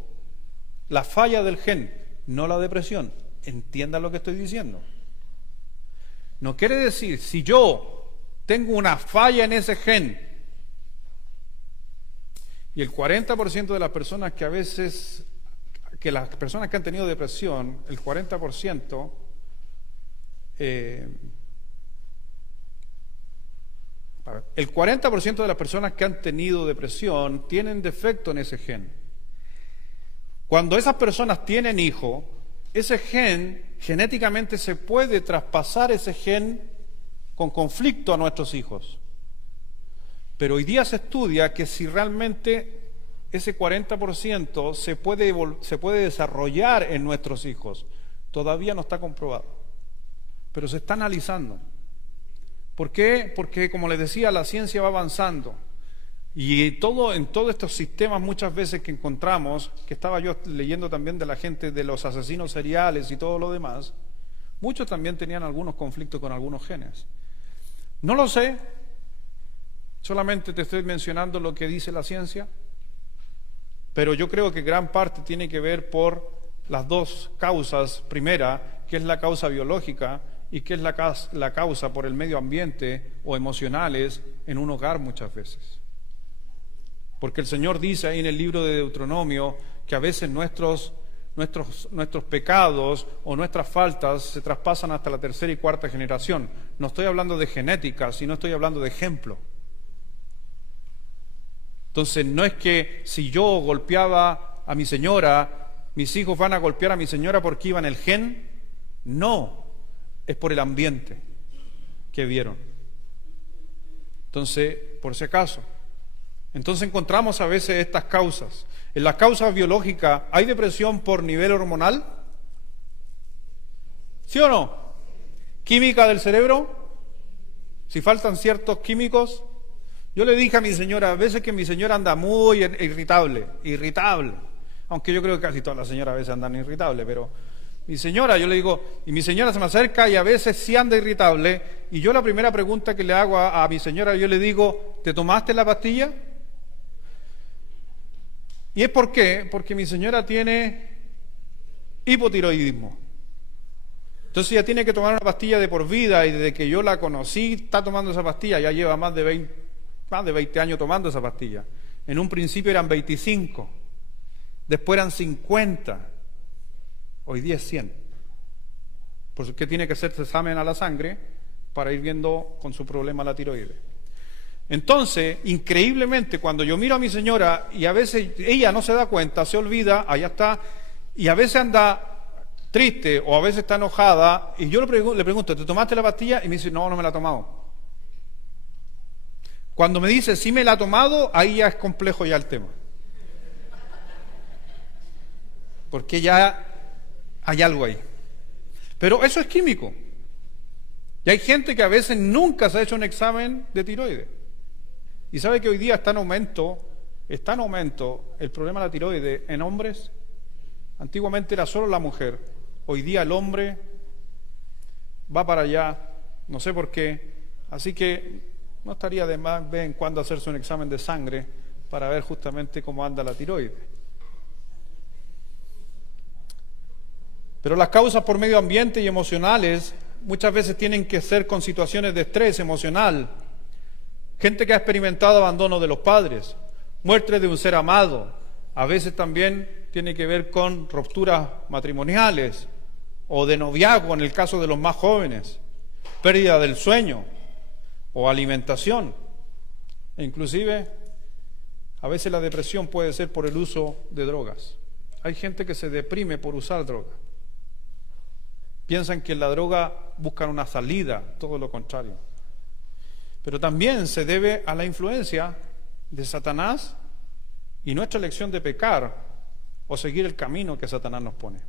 la falla del gen, no la depresión. Entiendan lo que estoy diciendo. No quiere decir, si yo tengo una falla en ese gen y el 40% de las personas que las personas que han tenido depresión, el 40%, el 40% de las personas que han tenido depresión tienen defecto en ese gen. Cuando esas personas tienen hijos, ese gen, genéticamente se puede traspasar ese gen con conflicto a nuestros hijos. Pero hoy día se estudia que si realmente ese 40% se puede desarrollar en nuestros hijos. Todavía no está comprobado, pero se está analizando. ¿Por qué? Porque, como les decía, la ciencia va avanzando. Y en todos estos sistemas muchas veces que encontramos, que estaba yo leyendo también de la gente de los asesinos seriales y todo lo demás, muchos también tenían algunos conflictos con algunos genes. No lo sé, solamente te estoy mencionando lo que dice la ciencia, pero yo creo que gran parte tiene que ver por las dos causas. Primera, que es la causa biológica, y que es la causa por el medio ambiente o emocionales en un hogar muchas veces. Porque el Señor dice ahí en el libro de Deuteronomio que a veces nuestros pecados o nuestras faltas se traspasan hasta la tercera y cuarta generación. No estoy hablando de genética, sino estoy hablando de ejemplo. Entonces, no es que si yo golpeaba a mi señora, mis hijos van a golpear a mi señora porque iba en el gen. No, es por el ambiente que vieron. Entonces, por si acaso. Entonces encontramos a veces estas causas. En las causas biológicas, ¿hay depresión por nivel hormonal? ¿Sí o no? ¿Química del cerebro? Si faltan ciertos químicos. Yo le dije a mi señora, a veces que mi señora anda muy irritable, aunque yo creo que casi todas las señoras a veces andan irritables, Mi señora, yo le digo, y mi señora se me acerca y a veces sí anda irritable, y yo la primera pregunta que le hago a mi señora, yo le digo, ¿te tomaste la pastilla? ¿Y es por qué? Porque mi señora tiene hipotiroidismo. Entonces ella tiene que tomar una pastilla de por vida, y desde que yo la conocí está tomando esa pastilla, ya lleva más de 20 años tomando esa pastilla. En un principio eran 25, después eran 50, hoy día es 100. Por qué tiene que hacerse examen a la sangre para ir viendo con su problema la tiroides. Entonces, increíblemente, cuando yo miro a mi señora y a veces ella no se da cuenta, se olvida, allá está, y a veces anda triste o a veces está enojada, y yo le pregunto, ¿te tomaste la pastilla? Y me dice, no, no me la he tomado. Cuando me dice, sí me la ha tomado, ahí ya es complejo ya el tema. Porque ya hay algo ahí. Pero eso es químico. Y hay gente que a veces nunca se ha hecho un examen de tiroides. Y sabe que hoy día está en aumento el problema de la tiroides en hombres. Antiguamente era solo la mujer. Hoy día el hombre va para allá, no sé por qué. Así que no estaría de más de vez en cuando hacerse un examen de sangre para ver justamente cómo anda la tiroides. Pero las causas por medio ambiente y emocionales muchas veces tienen que ser con situaciones de estrés emocional. Gente que ha experimentado abandono de los padres, muerte de un ser amado, a veces también tiene que ver con rupturas matrimoniales o de noviazgo en el caso de los más jóvenes, pérdida del sueño o alimentación. E inclusive, a veces la depresión puede ser por el uso de drogas. Hay gente que se deprime por usar droga. Piensan que en la droga buscan una salida, todo lo contrario. Pero también se debe a la influencia de Satanás y nuestra elección de pecar o seguir el camino que Satanás nos pone.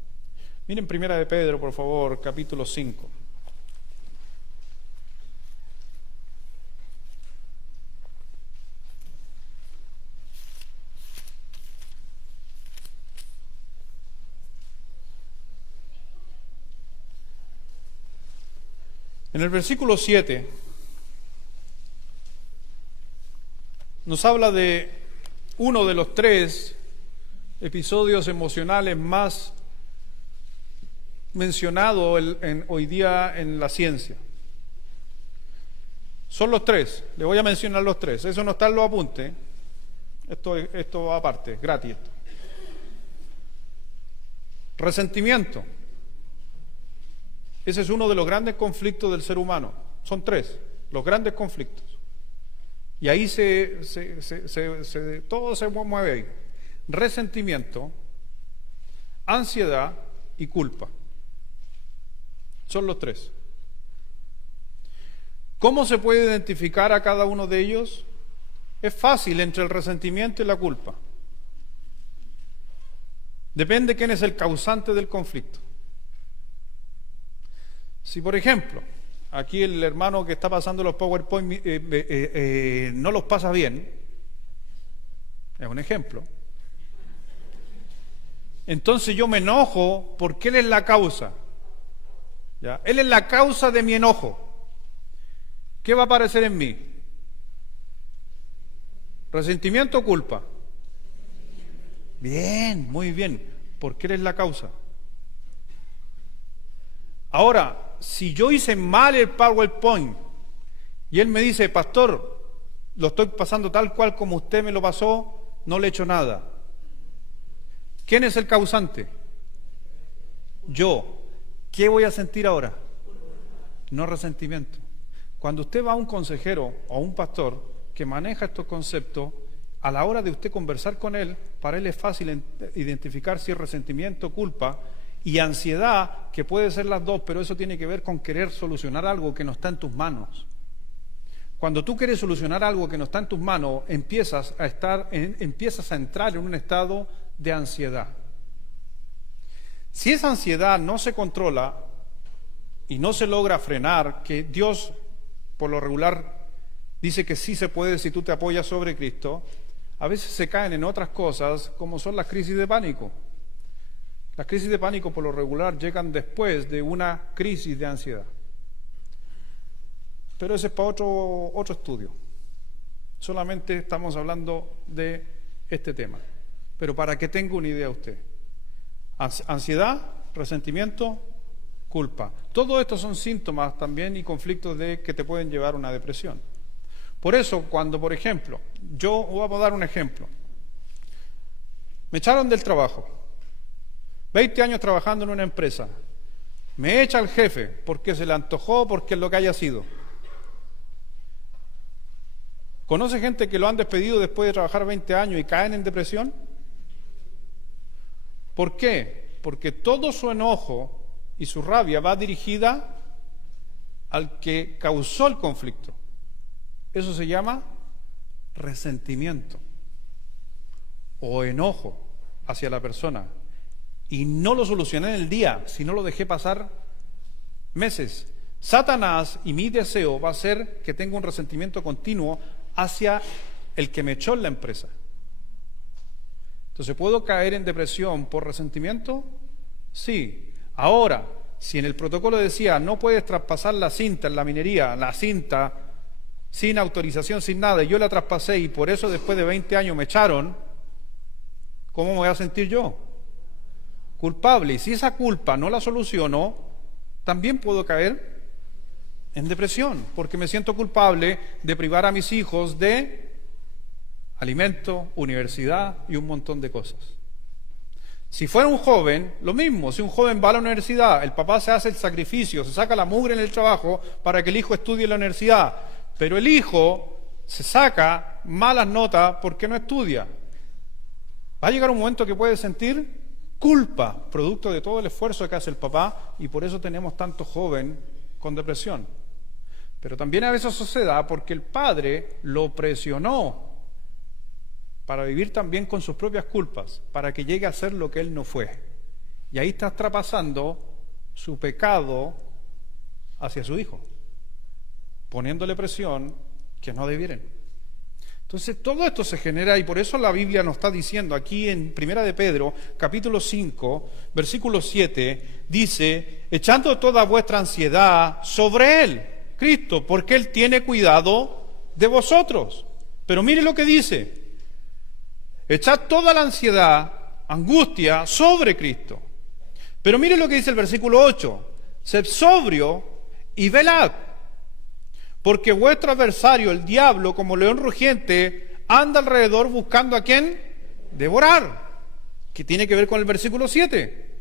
Miren Primera de Pedro, por favor, capítulo 5. En el versículo 7 nos habla de uno de los 3 episodios emocionales más mencionados hoy día en la ciencia. Son los 3, le voy a mencionar los 3. Eso no está en los apuntes. Esto va aparte, gratis. Resentimiento. Ese es uno de los grandes conflictos del ser humano. Son 3, los grandes conflictos. Y ahí todo se mueve ahí. Resentimiento, ansiedad y culpa. Son los 3. ¿Cómo se puede identificar a cada uno de ellos? Es fácil entre el resentimiento y la culpa. Depende quién es el causante del conflicto. Si, por ejemplo, aquí el hermano que está pasando los PowerPoint no los pasa bien, es un ejemplo, entonces yo me enojo porque él es la causa. ¿Ya? Él es la causa de mi enojo. ¿Qué va a aparecer en mí? ¿Resentimiento o culpa? Bien, muy bien, porque él es la causa. Ahora, si yo hice mal el PowerPoint y él me dice, pastor, lo estoy pasando tal cual como usted me lo pasó, no le he hecho nada. ¿Quién es el causante? Yo. ¿Qué voy a sentir ahora? No resentimiento. Cuando usted va a un consejero o a un pastor que maneja estos conceptos, a la hora de usted conversar con él, para él es fácil identificar si es resentimiento, culpa y ansiedad, que puede ser las dos, pero eso tiene que ver con querer solucionar algo que no está en tus manos. Cuando tú quieres solucionar algo que no está en tus manos, empiezas a entrar en un estado de ansiedad. Si esa ansiedad no se controla y no se logra frenar, que Dios por lo regular dice que sí se puede si tú te apoyas sobre Cristo, a veces se caen en otras cosas como son las crisis de pánico. Las crisis de pánico por lo regular llegan después de una crisis de ansiedad. Pero ese es para otro estudio. Solamente estamos hablando de este tema. Pero para que tenga una idea usted. Ansiedad, resentimiento, culpa. Todo esto son síntomas también y conflictos que te pueden llevar a una depresión. Por eso, cuando, por ejemplo, yo voy a dar un ejemplo. Me echaron del trabajo. 20 años trabajando en una empresa. Me echa el jefe porque se le antojó, porque es lo que haya sido. ¿Conoce gente que lo han despedido después de trabajar 20 años y caen en depresión? ¿Por qué? Porque todo su enojo y su rabia va dirigida al que causó el conflicto. Eso se llama resentimiento o enojo hacia la persona. Y no lo solucioné en el día, sino lo dejé pasar meses. Satanás y mi deseo va a ser que tenga un resentimiento continuo hacia el que me echó en la empresa. Entonces, ¿puedo caer en depresión por resentimiento? Sí. Ahora, si en el protocolo decía no puedes traspasar la cinta en la minería, la cinta sin autorización, sin nada, y yo la traspasé y por eso después de 20 años me echaron, ¿cómo me voy a sentir yo? Culpable. Y si esa culpa no la soluciono, también puedo caer en depresión, porque me siento culpable de privar a mis hijos de alimento, universidad y un montón de cosas. Si fuera un joven, lo mismo. Si un joven va a la universidad, el papá se hace el sacrificio, se saca la mugre en el trabajo para que el hijo estudie en la universidad, pero el hijo se saca malas notas porque no estudia. Va a llegar un momento que puede sentir culpa, producto de todo el esfuerzo que hace el papá, y por eso tenemos tanto joven con depresión. Pero también a veces sucede porque el padre lo presionó para vivir también con sus propias culpas, para que llegue a ser lo que él no fue. Y ahí está traspasando su pecado hacia su hijo, poniéndole presión que no debieran. Entonces todo esto se genera, y por eso la Biblia nos está diciendo aquí en 1 de Pedro, capítulo 5, versículo 7, dice, echando toda vuestra ansiedad sobre Él, Cristo, porque Él tiene cuidado de vosotros. Pero mire lo que dice, echad toda la ansiedad, angustia, sobre Cristo. Pero mire lo que dice el versículo 8, sed sobrio y velad. Porque vuestro adversario, el diablo, como león rugiente, anda alrededor buscando a quién devorar, que tiene que ver con el versículo 7,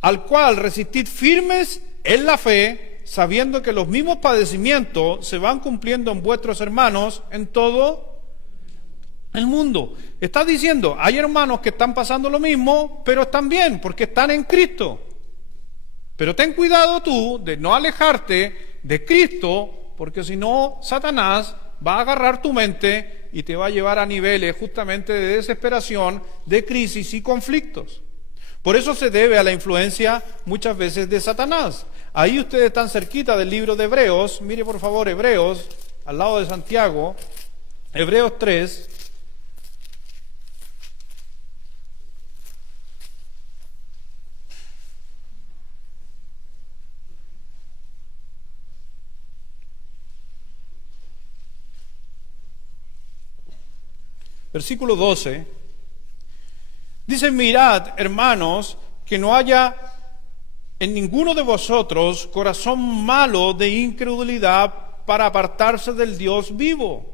al cual resistid firmes en la fe, sabiendo que los mismos padecimientos se van cumpliendo en vuestros hermanos en todo el mundo. Está diciendo, hay hermanos que están pasando lo mismo, pero están bien, porque están en Cristo. Pero ten cuidado tú de no alejarte de Cristo, porque si no, Satanás va a agarrar tu mente y te va a llevar a niveles justamente de desesperación, de crisis y conflictos. Por eso se debe a la influencia muchas veces de Satanás. Ahí ustedes están cerquita del libro de Hebreos, mire por favor Hebreos, al lado de Santiago, Hebreos 3. Versículo 12, dice, mirad, hermanos, que no haya en ninguno de vosotros corazón malo de incredulidad para apartarse del Dios vivo.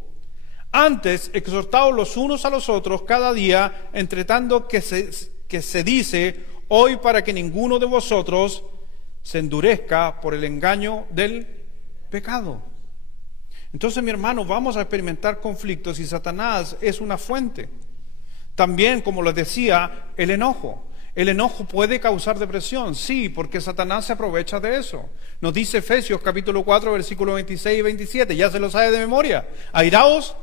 Antes, exhortaos los unos a los otros cada día, entre tanto que se dice hoy, para que ninguno de vosotros se endurezca por el engaño del pecado. Entonces, mi hermano, vamos a experimentar conflictos y Satanás es una fuente. También, como les decía, el enojo. El enojo puede causar depresión, sí, porque Satanás se aprovecha de eso. Nos dice Efesios capítulo 4, versículos 26 y 27, ya se lo sabe de memoria. Airaos,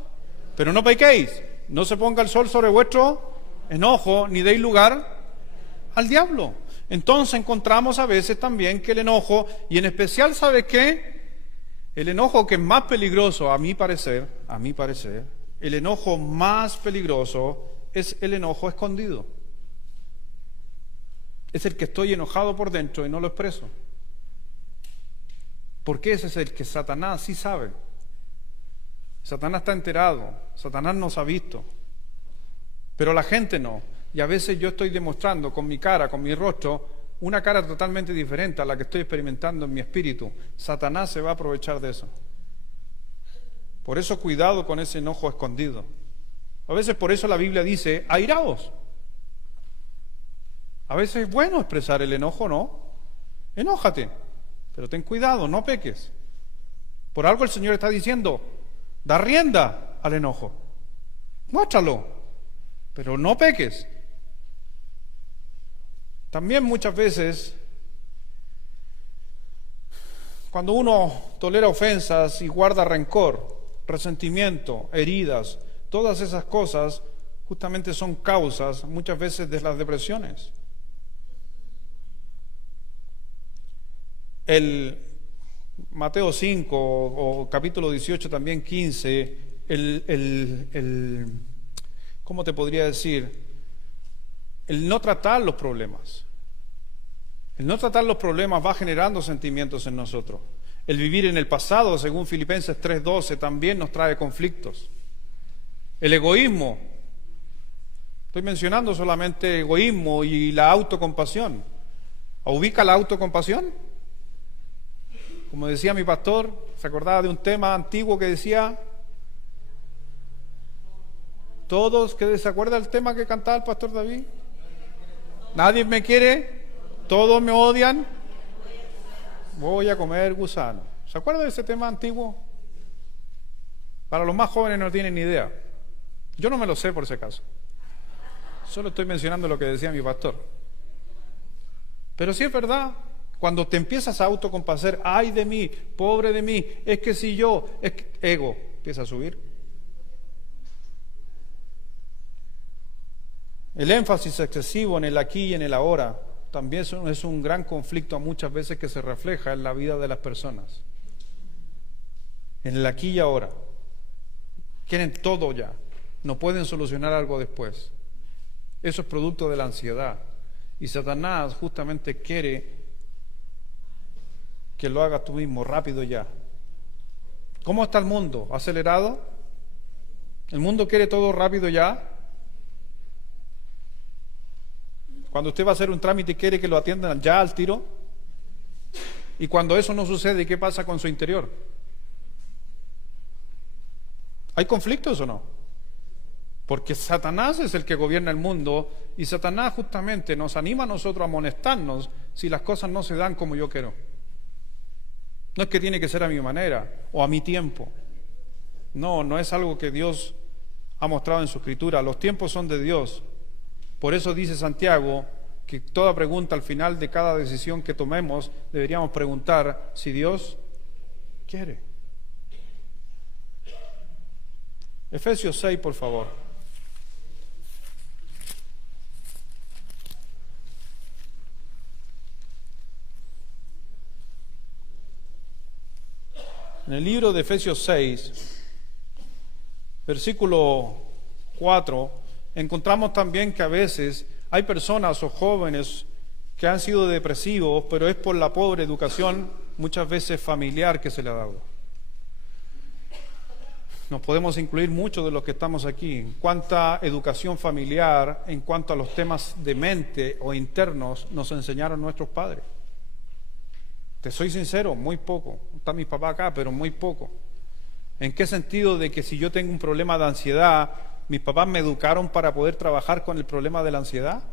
pero no pequéis. No se ponga el sol sobre vuestro enojo, ni deis lugar al diablo. Entonces encontramos a veces también que el enojo, y en especial, ¿sabe qué? El enojo que es más peligroso, a mi parecer, el enojo más peligroso es el enojo escondido. Es el que estoy enojado por dentro y no lo expreso. Porque ese es el que Satanás sí sabe. Satanás está enterado, Satanás nos ha visto, pero la gente no. Y a veces yo estoy demostrando con mi cara, con mi rostro, una cara totalmente diferente a la que estoy experimentando en mi espíritu. Satanás se va a aprovechar de eso. Por eso cuidado con ese enojo escondido. A veces por eso la Biblia dice, airaos. A veces es bueno expresar el enojo, ¿no? Enójate, pero ten cuidado, no peques. Por algo el Señor está diciendo, da rienda al enojo. Muéstralo, pero no peques. También muchas veces, cuando uno tolera ofensas y guarda rencor, resentimiento, heridas, todas esas cosas justamente son causas muchas veces de las depresiones. El Mateo 5 o capítulo 18, también 15, ¿cómo te podría decir? El no tratar los problemas. El no tratar los problemas va generando sentimientos en nosotros. El vivir en el pasado, según Filipenses 3:12, también nos trae conflictos. El egoísmo. Estoy mencionando solamente egoísmo y la autocompasión. ¿Ubica la autocompasión? Como decía mi pastor, se acordaba de un tema antiguo que decía, todos, ¿que se acuerda del tema que cantaba el pastor David? Nadie me quiere, todos me odian, voy a comer gusano. ¿Se acuerda de ese tema antiguo? Para los más jóvenes no tienen ni idea. Yo no me lo sé por si acaso. Solo estoy mencionando lo que decía mi pastor. Pero sí es verdad, cuando te empiezas a autocompadecer, ay de mí, pobre de mí, es que si yo, es que ego empieza a subir. El énfasis excesivo en el aquí y en el ahora también es un gran conflicto muchas veces que se refleja en la vida de las personas. En el aquí y ahora. Quieren todo ya, no pueden solucionar algo después. Eso es producto de la ansiedad. Y Satanás justamente quiere que lo hagas tú mismo, rápido ya. ¿Cómo está el mundo? ¿Acelerado? ¿El mundo quiere todo rápido ya? Cuando usted va a hacer un trámite y quiere que lo atiendan ya al tiro. Y cuando eso no sucede, ¿qué pasa con su interior? ¿Hay conflictos o no? Porque Satanás es el que gobierna el mundo y Satanás justamente nos anima a nosotros a amonestarnos si las cosas no se dan como yo quiero. No es que tiene que ser a mi manera o a mi tiempo. No, no es algo que Dios ha mostrado en su Escritura. Los tiempos son de Dios. Por eso dice Santiago que toda pregunta al final de cada decisión que tomemos deberíamos preguntar si Dios quiere. Efesios 6, por favor. En el libro de Efesios 6, versículo 4, encontramos también que a veces hay personas o jóvenes que han sido depresivos, pero es por la pobre educación, muchas veces familiar, que se le ha dado. Nos podemos incluir muchos de los que estamos aquí. En cuánta educación familiar, en cuanto a los temas de mente o internos, nos enseñaron nuestros padres. Te soy sincero, muy poco. Está mi papá acá, pero muy poco. ¿En qué sentido? De que si yo tengo un problema de ansiedad, ¿mis papás me educaron para poder trabajar con el problema de la ansiedad?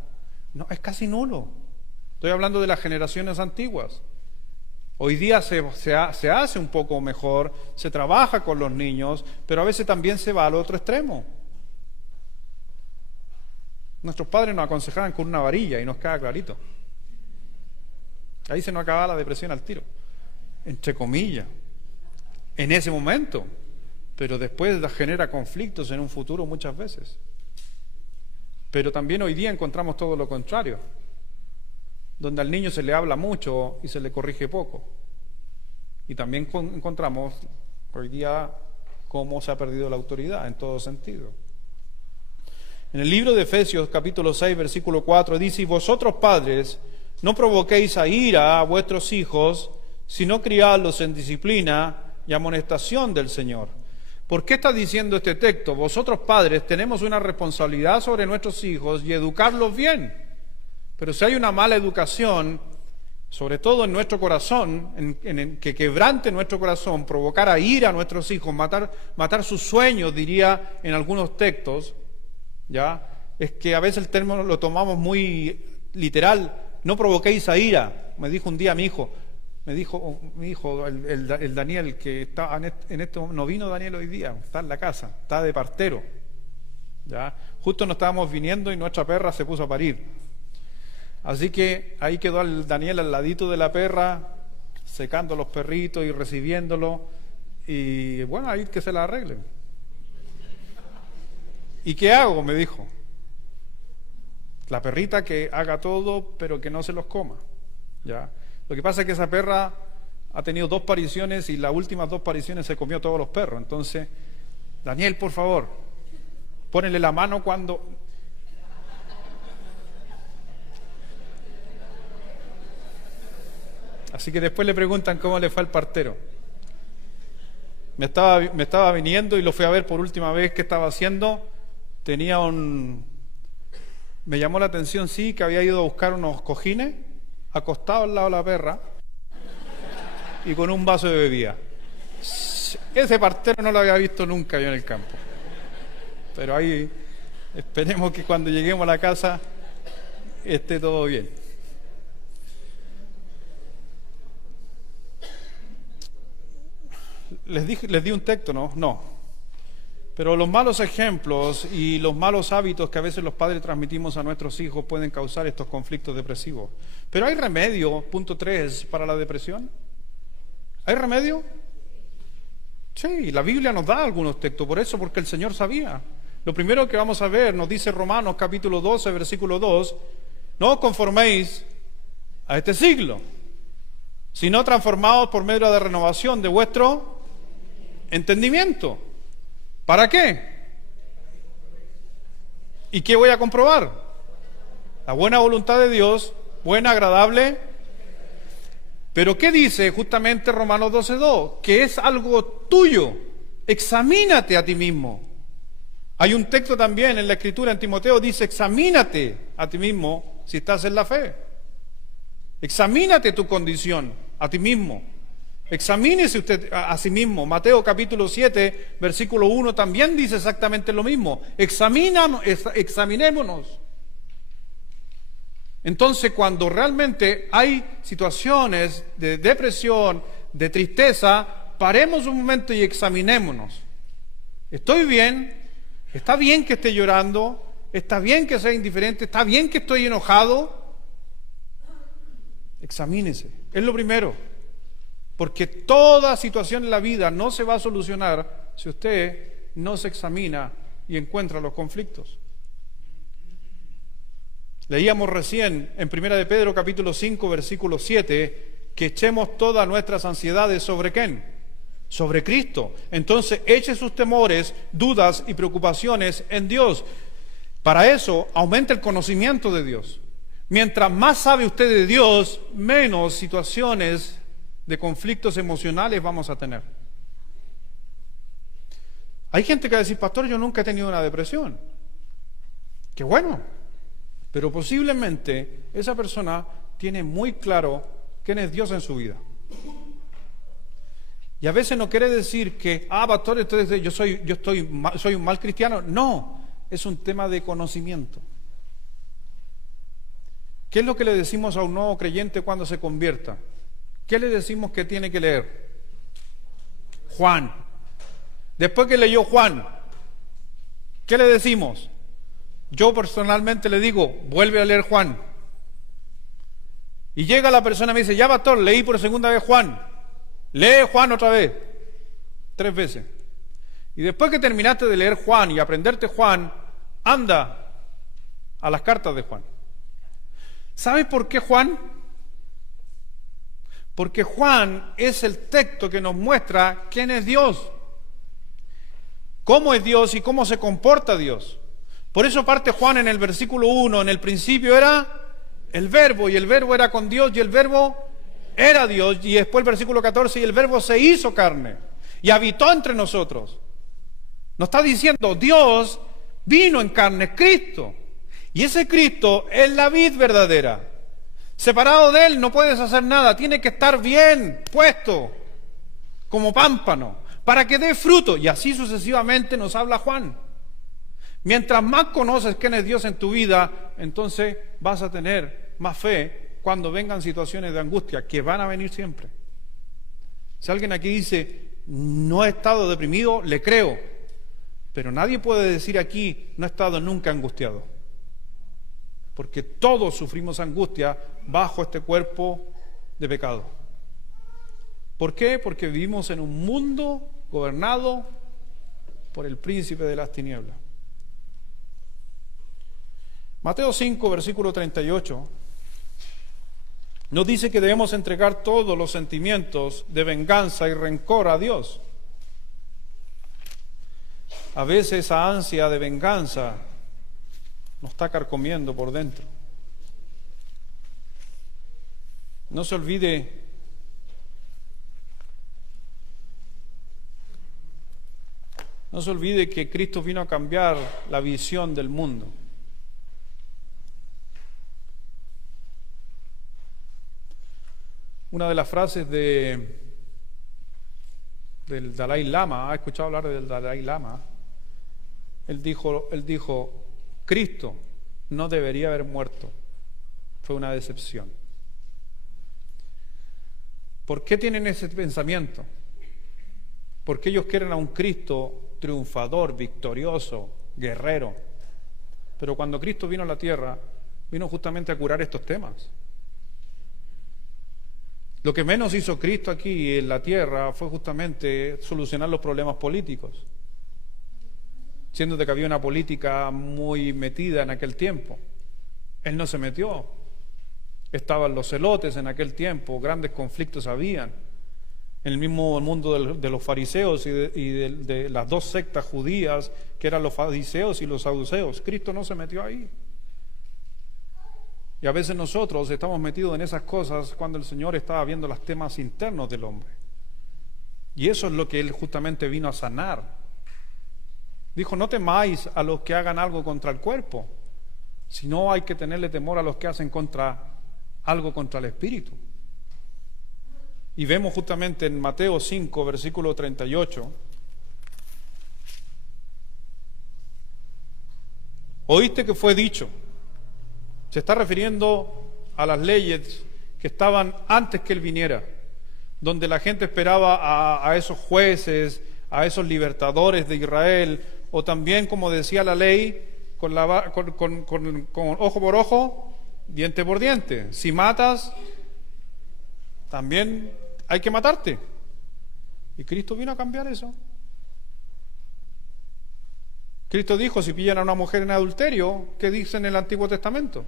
No, es casi nulo. Estoy hablando de las generaciones antiguas. Hoy día se hace un poco mejor, se trabaja con los niños, pero a veces también se va al otro extremo. Nuestros padres nos aconsejaban con una varilla y nos queda clarito. Ahí se nos acaba la depresión al tiro, entre comillas, en ese momento, pero después genera conflictos en un futuro muchas veces. Pero también hoy día encontramos todo lo contrario, donde al niño se le habla mucho y se le corrige poco. Y también encontramos hoy día cómo se ha perdido la autoridad en todo sentido. En el libro de Efesios, capítulo 6, versículo 4, dice: y vosotros padres, no provoquéis a ira a vuestros hijos, sino criadlos en disciplina y amonestación del Señor. ¿Por qué está diciendo este texto? Vosotros padres tenemos una responsabilidad sobre nuestros hijos y educarlos bien. Pero si hay una mala educación, sobre todo en nuestro corazón, que quebrante nuestro corazón, provocar a ira a nuestros hijos, matar sus sueños, diría en algunos textos, ¿ya? Es que a veces el término lo tomamos muy literal. No provoquéis a ira, me dijo un día mi hijo, el Daniel, que está en esto, no vino Daniel hoy día, está en la casa, está de partero, ¿ya? Justo nos estábamos viniendo y nuestra perra se puso a parir. Así que ahí quedó el Daniel al ladito de la perra, secando los perritos y recibiéndolo, y bueno, ahí que se la arreglen. ¿Y qué hago?, me dijo. La perrita que haga todo, pero que no se los coma, ¿ya? Lo que pasa es que esa perra ha tenido 2 pariciones y las últimas 2 pariciones se comió todos los perros. Entonces, Daniel, por favor, ponele la mano cuando... Así que después le preguntan cómo le fue al partero. Me estaba viniendo y lo fui a ver por última vez. ¿Qué estaba haciendo? Me llamó la atención, sí, que había ido a buscar unos cojines, acostado al lado de la perra y con un vaso de bebida. Ese partero no lo había visto nunca yo en el campo. Pero ahí esperemos que cuando lleguemos a la casa esté todo bien. Les di un texto, ¿no? No. Pero los malos ejemplos y los malos hábitos que a veces los padres transmitimos a nuestros hijos pueden causar estos conflictos depresivos. Pero ¿hay remedio, punto 3, para la depresión? ¿Hay remedio? Sí, la Biblia nos da algunos textos, porque el Señor sabía. Lo primero que vamos a ver, nos dice Romanos capítulo 12, versículo 2, no os conforméis a este siglo, sino transformados por medio de la renovación de vuestro entendimiento. ¿Para qué? ¿Y qué voy a comprobar? La buena voluntad de Dios, buena, agradable. Pero ¿qué dice justamente Romanos 12:2? Que es algo tuyo. Examínate a ti mismo. Hay un texto también en la Escritura, en Timoteo, dice: examínate a ti mismo si estás en la fe. Examínate tu condición a ti mismo. Examínese usted a sí mismo. Mateo capítulo 7, versículo 1 también dice exactamente lo mismo. Examinémonos. Entonces, cuando realmente hay situaciones de depresión, de tristeza, paremos un momento y examinémonos. ¿Estoy bien? ¿Está bien que esté llorando? ¿Está bien que sea indiferente? ¿Está bien que estoy enojado? Examínese. Es lo primero. Porque toda situación en la vida no se va a solucionar si usted no se examina y encuentra los conflictos. Leíamos recién en 1 de Pedro capítulo 5 versículo 7 que echemos todas nuestras ansiedades ¿sobre quién? Sobre Cristo. Entonces eche sus temores, dudas y preocupaciones en Dios. Para eso aumenta el conocimiento de Dios. Mientras más sabe usted de Dios, menos situaciones de conflictos emocionales vamos a tener. Hay gente que va a decir: pastor, yo nunca he tenido una depresión. Qué bueno, pero posiblemente esa persona tiene muy claro quién es Dios en su vida. Y a veces no quiere decir que, pastor, entonces soy un mal cristiano. No, es un tema de conocimiento. ¿Qué es lo que le decimos a un nuevo creyente cuando se convierta? ¿Qué le decimos que tiene que leer? Juan. Después que leyó Juan, ¿qué le decimos? Yo personalmente le digo: vuelve a leer Juan. Y llega la persona y me dice: ya, pastor, leí por segunda vez Juan. Lee Juan otra vez. 3 veces. Y después que terminaste de leer Juan y aprenderte Juan, anda a las cartas de Juan. ¿Sabes por qué Juan? Porque Juan es el texto que nos muestra quién es Dios, cómo es Dios y cómo se comporta Dios. Por eso parte Juan en el versículo 1, en el principio era el Verbo, y el Verbo era con Dios, y el Verbo era Dios, y después el versículo 14, y el Verbo se hizo carne, y habitó entre nosotros. Nos está diciendo, Dios vino en carne, Cristo, y ese Cristo es la vid verdadera. Separado de Él no puedes hacer nada, tiene que estar bien puesto, como pámpano, para que dé fruto, y así sucesivamente nos habla Juan. Mientras más conoces quién es Dios en tu vida, entonces vas a tener más fe cuando vengan situaciones de angustia, que van a venir siempre. Si alguien aquí dice, no he estado deprimido, le creo, pero nadie puede decir aquí, no he estado nunca angustiado. Porque todos sufrimos angustia bajo este cuerpo de pecado. ¿Por qué? Porque vivimos en un mundo gobernado por el príncipe de las tinieblas. Mateo 5, versículo 38, nos dice que debemos entregar todos los sentimientos de venganza y rencor a Dios. A veces esa ansia de venganza nos está carcomiendo por dentro. No se olvide que Cristo vino a cambiar la visión del mundo. Una de las frases del Dalai Lama, ¿ha escuchado hablar del Dalai Lama? Él dijo, Cristo no debería haber muerto, fue una decepción. ¿Por qué tienen ese pensamiento? Porque ellos quieren a un Cristo triunfador, victorioso, guerrero. Pero cuando Cristo vino a la tierra, vino justamente a curar estos temas. Lo que menos hizo Cristo aquí en la tierra fue justamente solucionar los problemas políticos, siendo de que había una política muy metida en aquel tiempo. Él no se metió. Estaban los celotes en aquel tiempo, grandes conflictos habían. En el mismo mundo de los fariseos y de las dos sectas judías, que eran los fariseos y los saduceos. Cristo no se metió ahí. Y a veces nosotros estamos metidos en esas cosas cuando el Señor estaba viendo los temas internos del hombre. Y eso es lo que Él justamente vino a sanar. Dijo, no temáis a los que hagan algo contra el cuerpo, sino hay que tenerle temor a los que hacen algo contra el espíritu. Y vemos justamente en Mateo 5, versículo 38, oíste que fue dicho. Se está refiriendo a las leyes que estaban antes que Él viniera, donde la gente esperaba a esos jueces, a esos libertadores de Israel, o también, como decía la ley, con ojo por ojo, diente por diente. Si matas, también hay que matarte. Y Cristo vino a cambiar eso. Cristo dijo, si pillan a una mujer en adulterio, ¿qué dice en el Antiguo Testamento?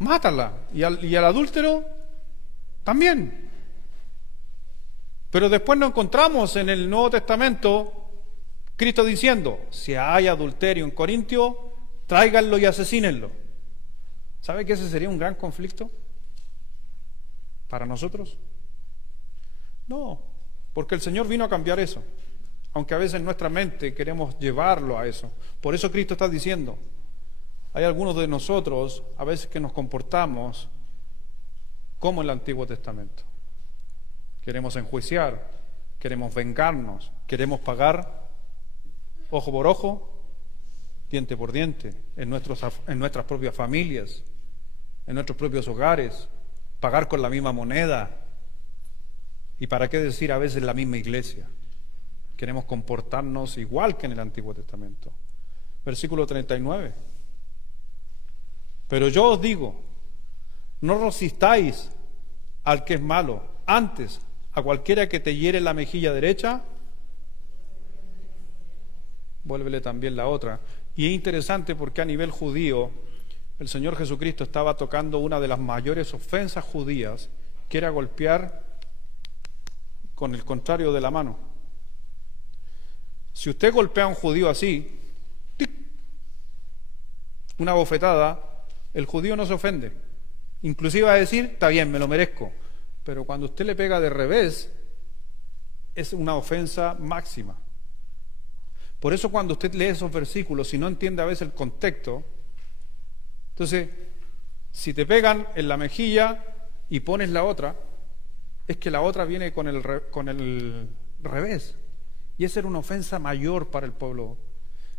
Mátala. Y al adúltero también. Pero después nos encontramos en el Nuevo Testamento Cristo diciendo, si hay adulterio en Corintio, tráiganlo y asesínenlo. ¿Sabe que ese sería un gran conflicto para nosotros? No, porque el Señor vino a cambiar eso. Aunque a veces en nuestra mente queremos llevarlo a eso. Por eso Cristo está diciendo, hay algunos de nosotros a veces que nos comportamos como en el Antiguo Testamento. Queremos enjuiciar, queremos vengarnos, queremos pagar ojo por ojo, diente por diente, en nuestras propias familias, en nuestros propios hogares, pagar con la misma moneda. Y para qué decir a veces la misma iglesia. Queremos comportarnos igual que en el Antiguo Testamento. Versículo 39. Pero yo os digo, no resistáis al que es malo. Antes, a cualquiera que te hiere la mejilla derecha, vuélvele también la otra. Y es interesante porque a nivel judío, el Señor Jesucristo estaba tocando una de las mayores ofensas judías, que era golpear con el contrario de la mano. Si usted golpea a un judío así, ¡tic!, una bofetada, el judío no se ofende. Inclusive va a decir, está bien, me lo merezco. Pero cuando usted le pega de revés, es una ofensa máxima. Por eso cuando usted lee esos versículos, si no entiende a veces el contexto, entonces, si te pegan en la mejilla y pones la otra, es que la otra viene con el revés. Y esa era una ofensa mayor para el pueblo.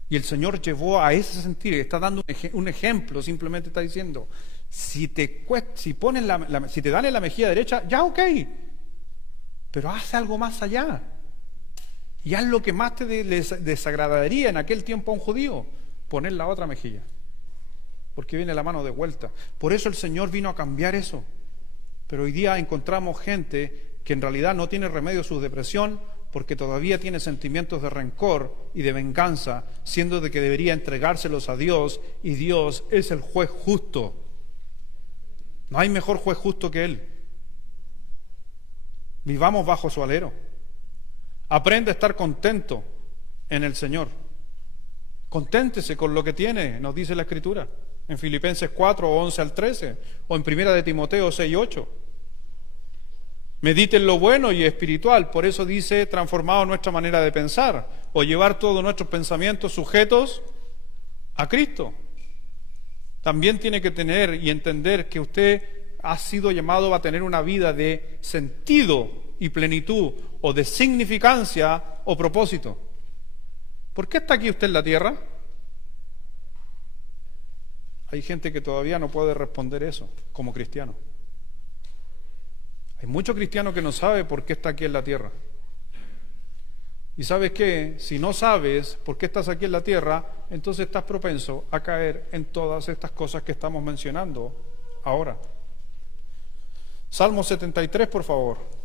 Y el Señor llevó a ese sentir, está dando un ejemplo, simplemente está diciendo, si te dan en la mejilla derecha, ya ok, pero haz algo más allá. Y haz lo que más te desagradaría en aquel tiempo a un judío, poner la otra mejilla. Porque viene la mano de vuelta. Por eso el Señor vino a cambiar eso. Pero hoy día encontramos gente que en realidad no tiene remedio a su depresión porque todavía tiene sentimientos de rencor y de venganza, siendo de que debería entregárselos a Dios, y Dios es el juez justo. No hay mejor juez justo que Él. Vivamos bajo su alero. Aprende a estar contento en el Señor. Conténtese con lo que tiene, nos dice la Escritura, en Filipenses 4, 11 al 13, o en Primera de Timoteo 6, 8. Medite en lo bueno y espiritual, por eso dice, transformado nuestra manera de pensar, o llevar todos nuestros pensamientos sujetos a Cristo. También tiene que tener y entender que usted ha sido llamado a tener una vida de sentido y plenitud, o de significancia o propósito. ¿Por qué está aquí usted en la tierra? Hay gente que todavía no puede responder eso como cristiano. Hay muchos cristianos que no saben por qué está aquí en la tierra. Y ¿sabes qué? Si no sabes por qué estás aquí en la tierra, entonces estás propenso a caer en todas estas cosas que estamos mencionando ahora. Salmo 73, por favor.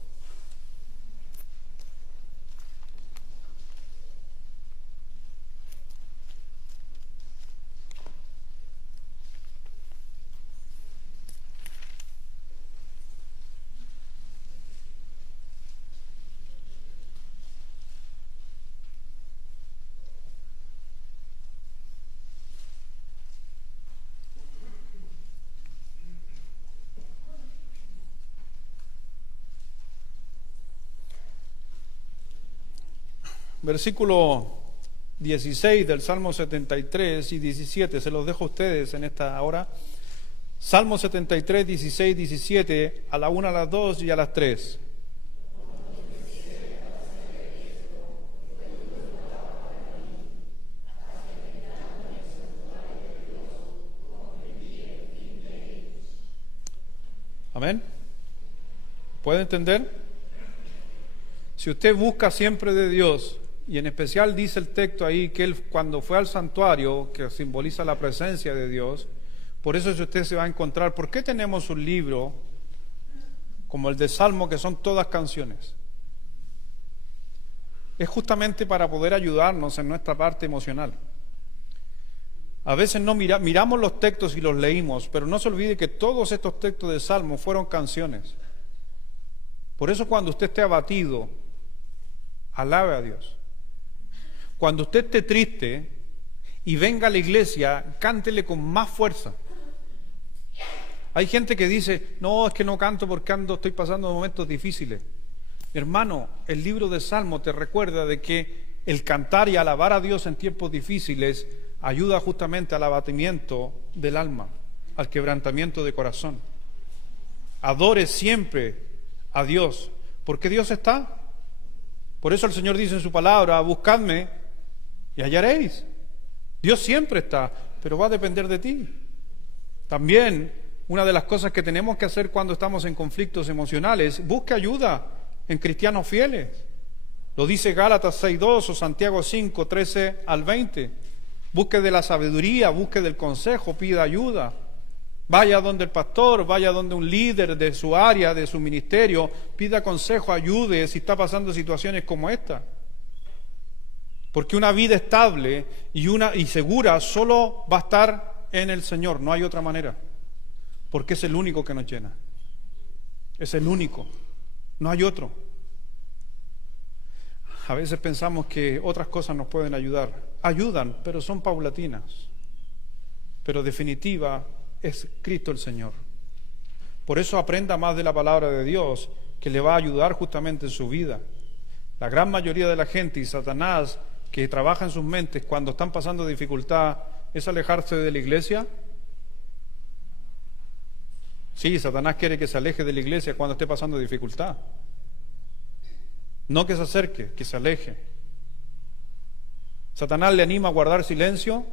Versículo 16 del Salmo 73 y 17, se los dejo a ustedes en esta hora. Salmo 73, 16, 17, a la 1, a las 2 y a las 3. Amén. ¿Puede entender? Si usted busca siempre de Dios, y en especial dice el texto ahí que él cuando fue al santuario, que simboliza la presencia de Dios, por eso si usted se va a encontrar, ¿por qué tenemos un libro como el de Salmo que son todas canciones? Es justamente para poder ayudarnos en nuestra parte emocional. A veces no miramos los textos y los leímos, pero no se olvide que todos estos textos de Salmo fueron canciones. Por eso cuando usted esté abatido, alabe a Dios. Cuando usted esté triste y venga a la iglesia, cántele con más fuerza. Hay gente que dice, no, es que no canto porque estoy pasando momentos difíciles. Mi hermano, el libro de Salmo te recuerda de que el cantar y alabar a Dios en tiempos difíciles ayuda justamente al abatimiento del alma, al quebrantamiento de corazón. Adore siempre a Dios, porque Dios está. Por eso el Señor dice en su palabra, buscadme y hallaréis. Dios siempre está, pero va a depender de ti. También una de las cosas que tenemos que hacer cuando estamos en conflictos emocionales, busque ayuda en cristianos fieles. Lo dice Gálatas 6:2 o Santiago 5:13 al 20. Busque de la sabiduría, busque del consejo, pida ayuda. Vaya donde el pastor, vaya donde un líder de su área, de su ministerio, pida consejo, ayude si está pasando situaciones como esta. Porque una vida estable y segura solo va a estar en el Señor, no hay otra manera. Porque es el único que nos llena. Es el único, no hay otro. A veces pensamos que otras cosas nos pueden ayudar. Ayudan, pero son paulatinas. pero definitiva es Cristo el Señor. Por eso aprenda más de la palabra de Dios, que le va a ayudar justamente en su vida. La gran mayoría de la gente y Satanás que trabaja en sus mentes cuando están pasando dificultad es alejarse de la iglesia. Sí, Satanás quiere que se aleje de la iglesia cuando esté pasando dificultad. No que se acerque, que se aleje. Satanás le anima a guardar silencio,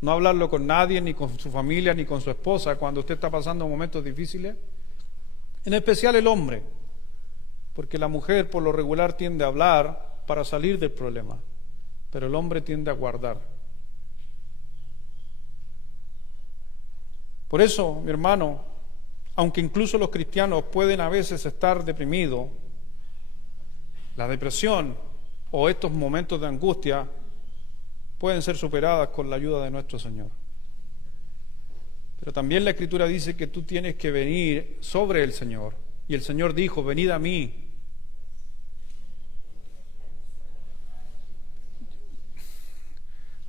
no hablarlo con nadie, ni con su familia, ni con su esposa cuando usted está pasando momentos difíciles. En especial el hombre, porque la mujer por lo regular tiende a hablar para salir del problema, pero el hombre tiende a guardar. Por eso, mi hermano, aunque incluso los cristianos pueden a veces estar deprimidos, la depresión o estos momentos de angustia pueden ser superadas con la ayuda de nuestro Señor. Pero también la Escritura dice que tú tienes que venir sobre el Señor. Y el Señor dijo, venid a mí.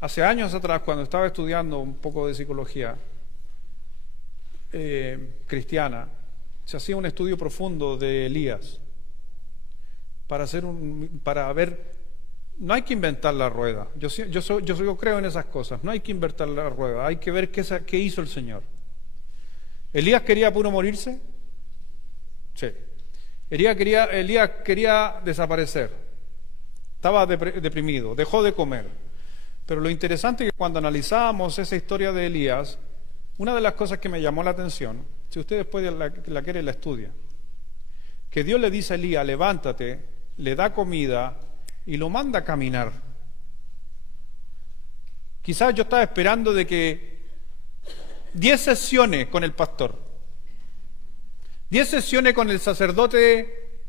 Hace años atrás, cuando estaba estudiando un poco de psicología cristiana, se hacía un estudio profundo de Elías para ver. No hay que inventar la rueda. Yo creo en esas cosas. No hay que inventar la rueda. Hay que ver qué hizo el Señor. ¿Elías quería puro morirse? Sí. Elías quería desaparecer. Estaba deprimido. Dejó de comer. Pero lo interesante es que cuando analizábamos esa historia de Elías, una de las cosas que me llamó la atención, si usted después la quiere, la estudia, que Dios le dice a Elías, levántate, le da comida y lo manda a caminar. Quizás yo estaba esperando de que 10 sesiones con el pastor, 10 sesiones con el sacerdote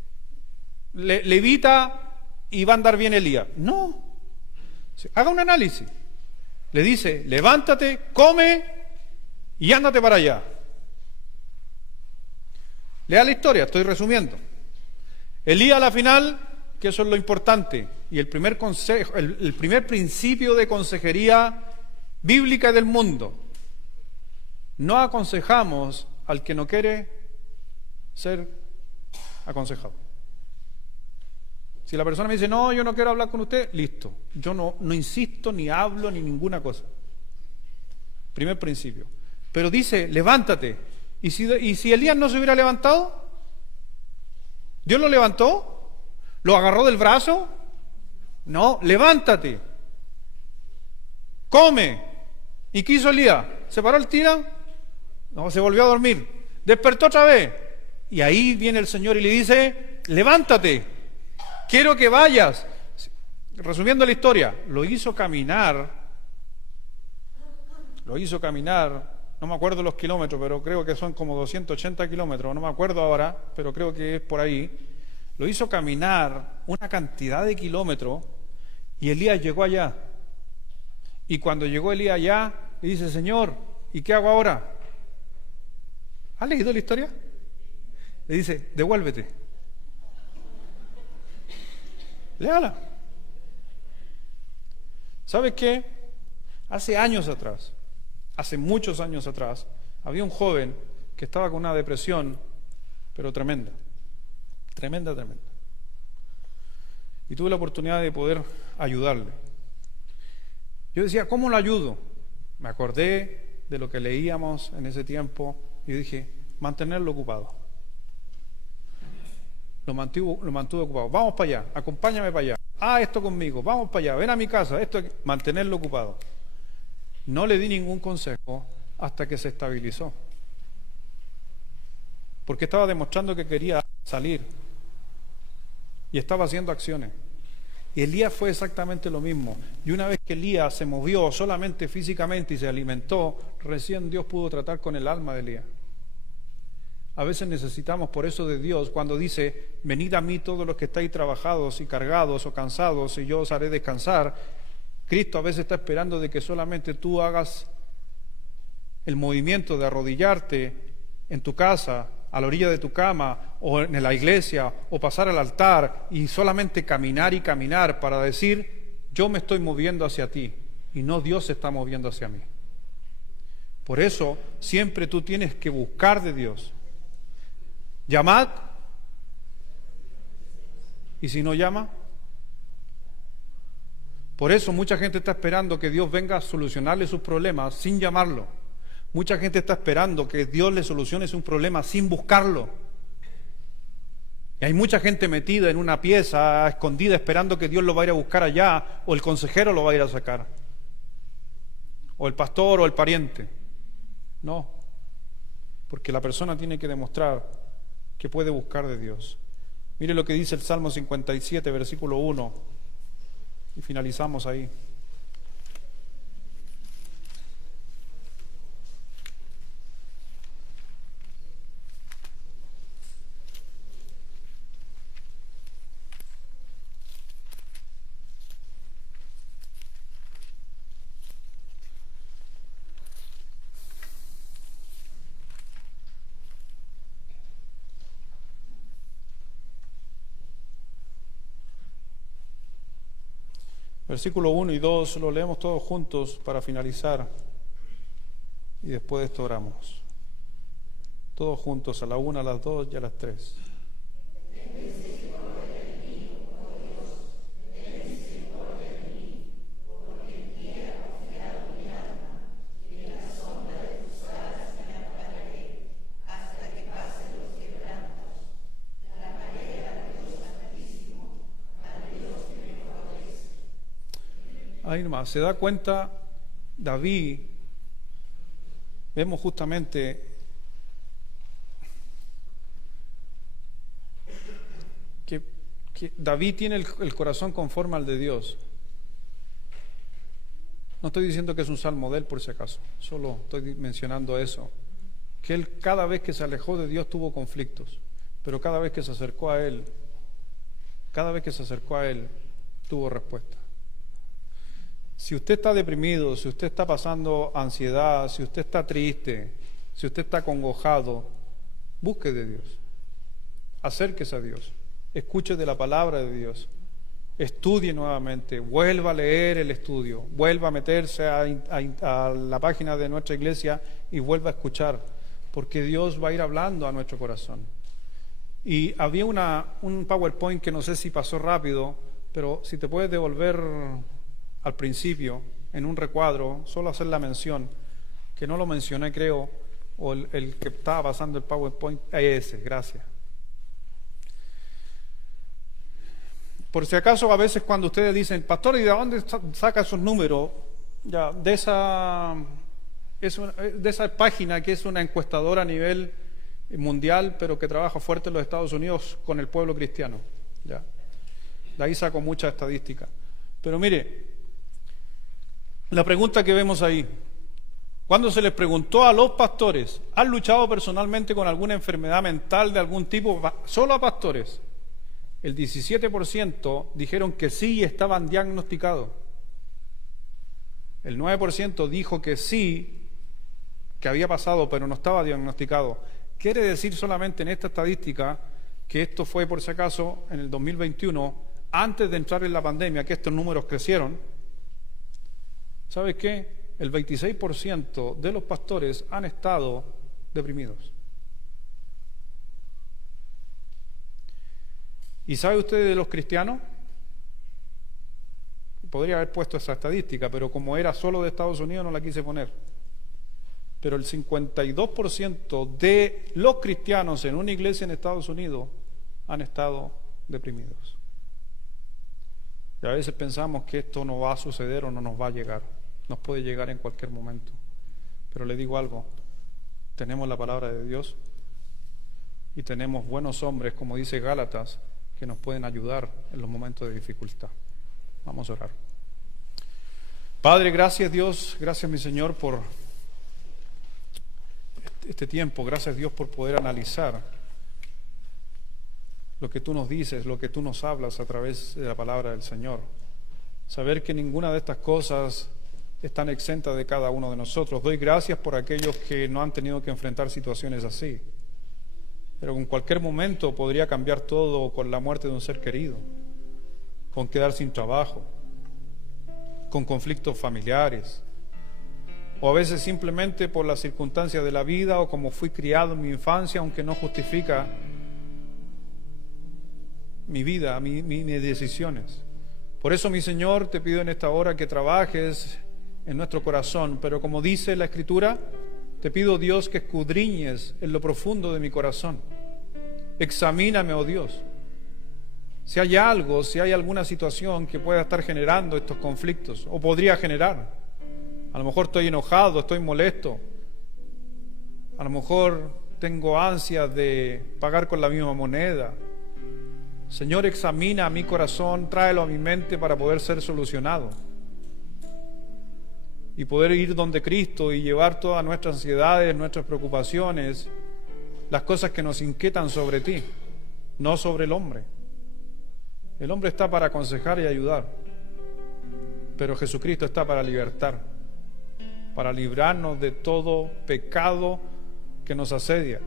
levita y va a andar bien Elías. No, haga un análisis. Le dice, levántate, come y ándate para allá. Lea la historia, estoy resumiendo. Elías a la final, que eso es lo importante, y el primer consejo, el primer principio de consejería bíblica del mundo: no aconsejamos al que no quiere ser aconsejado. Si la persona me dice, no, yo no quiero hablar con usted, listo, yo no insisto, ni hablo, ni ninguna cosa. Primer principio. Pero dice, levántate. ¿Y si Elías no se hubiera levantado? ¿Dios lo levantó? ¿Lo agarró del brazo? No, levántate. Come. ¿Y qué hizo Elías? ¿Se paró el tira? No, se volvió a dormir. Despertó otra vez. Y ahí viene el Señor y le dice, levántate. Quiero que vayas. Resumiendo la historia, lo hizo caminar, no me acuerdo los kilómetros, pero creo que son como 280 kilómetros, no me acuerdo ahora, pero creo que es por ahí. Lo hizo caminar una cantidad de kilómetros y Elías llegó allá. Y cuando llegó Elías allá, le dice, Señor, ¿y qué hago ahora? ¿Has leído la historia? Le dice, devuélvete. Léala. ¿Sabes qué? Hace muchos años atrás, había un joven que estaba con una depresión, pero tremenda. Y tuve la oportunidad de poder ayudarle. Yo decía, ¿cómo lo ayudo? Me acordé de lo que leíamos en ese tiempo y dije, mantenerlo ocupado. Lo mantuve ocupado. Vamos para allá, acompáñame para allá. Esto conmigo, vamos para allá, ven a mi casa, mantenerlo ocupado. No le di ningún consejo hasta que se estabilizó. Porque estaba demostrando que quería salir. Y estaba haciendo acciones. Y Elías fue exactamente lo mismo. Y una vez que Elías se movió solamente físicamente y se alimentó, recién Dios pudo tratar con el alma de Elías. A veces necesitamos por eso de Dios cuando dice, venid a mí todos los que estáis trabajados y cargados o cansados y yo os haré descansar. Cristo a veces está esperando de que solamente tú hagas el movimiento de arrodillarte en tu casa, a la orilla de tu cama o en la iglesia o pasar al altar y solamente caminar y caminar para decir, yo me estoy moviendo hacia ti y no Dios se está moviendo hacia mí. Por eso siempre tú tienes que buscar de Dios. Llamad, y si no llama. Por eso mucha gente está esperando que Dios venga a solucionarle sus problemas sin llamarlo. Mucha gente está esperando que Dios le solucione sus problemas sin buscarlo. Y hay mucha gente metida en una pieza, escondida, esperando que Dios lo vaya a buscar allá, o el consejero lo va a ir a sacar, o el pastor o el pariente. No, porque la persona tiene que demostrar que puede buscar de Dios. Mire lo que dice el Salmo 57, versículo 1, y finalizamos ahí. Versículo 1 y 2, lo leemos todos juntos para finalizar y después de esto oramos. Todos juntos, a la 1, a las 2 y a las 3. Ahí nomás, se da cuenta David, vemos justamente que David tiene el corazón conforme al de Dios. No estoy diciendo que es un salmo de él por si acaso, solo estoy mencionando eso, que él cada vez que se alejó de Dios tuvo conflictos, pero cada vez que se acercó a él, tuvo respuesta. Si usted está deprimido, si usted está pasando ansiedad, si usted está triste, si usted está acongojado, busque de Dios, acérquese a Dios, escuche de la palabra de Dios, estudie nuevamente, vuelva a leer el estudio, vuelva a meterse a la página de nuestra iglesia y vuelva a escuchar, porque Dios va a ir hablando a nuestro corazón. Y había un PowerPoint que no sé si pasó rápido, pero si te puedes devolver al principio, en un recuadro, solo hacer la mención, que no lo mencioné creo, o el que estaba pasando el PowerPoint, ese, gracias. Por si acaso a veces cuando ustedes dicen, pastor, ¿y de dónde saca esos números? Ya, de esa página que es una encuestadora a nivel mundial, pero que trabaja fuerte en los Estados Unidos con el pueblo cristiano. Ya. De ahí saco mucha estadística. Pero mire, la pregunta que vemos ahí, cuando se les preguntó a los pastores, ¿han luchado personalmente con alguna enfermedad mental de algún tipo? Solo a pastores. El 17% dijeron que sí y estaban diagnosticados. El 9% dijo que sí, que había pasado, pero no estaba diagnosticado. Quiere decir solamente en esta estadística, que esto fue por si acaso en el 2021, antes de entrar en la pandemia, que estos números crecieron. ¿Sabe qué? El 26% de los pastores han estado deprimidos. ¿Y sabe usted de los cristianos? Podría haber puesto esa estadística, pero como era solo de Estados Unidos no la quise poner. Pero el 52% de los cristianos en una iglesia en Estados Unidos han estado deprimidos. Y a veces pensamos que esto no va a suceder o no nos va a llegar. Nos puede llegar en cualquier momento. Pero le digo algo, tenemos la palabra de Dios y tenemos buenos hombres, como dice Gálatas, que nos pueden ayudar en los momentos de dificultad. Vamos a orar. Padre, gracias Dios, gracias mi Señor por este tiempo, gracias Dios por poder analizar lo que tú nos dices, lo que tú nos hablas a través de la palabra del Señor. Saber que ninguna de estas cosas están exentas de cada uno de nosotros. Doy gracias por aquellos que no han tenido que enfrentar situaciones así. Pero en cualquier momento podría cambiar todo con la muerte de un ser querido, con quedar sin trabajo, con conflictos familiares, o a veces simplemente por las circunstancias de la vida o como fui criado en mi infancia, aunque no justifica mi vida, mis decisiones. Por eso, mi Señor, te pido en esta hora que trabajes en nuestro corazón, pero como dice la Escritura, te pido, Dios, que escudriñes en lo profundo de mi corazón. Examíname, oh Dios. Si hay algo, si hay alguna situación que pueda estar generando estos conflictos, o podría generar. A lo mejor estoy enojado, estoy molesto. A lo mejor tengo ansias de pagar con la misma moneda. Señor, examina mi corazón, tráelo a mi mente para poder ser solucionado. Y poder ir donde Cristo y llevar todas nuestras ansiedades, nuestras preocupaciones, las cosas que nos inquietan sobre ti, no sobre el hombre. El hombre está para aconsejar y ayudar, pero Jesucristo está para libertar, para librarnos de todo pecado que nos asedia,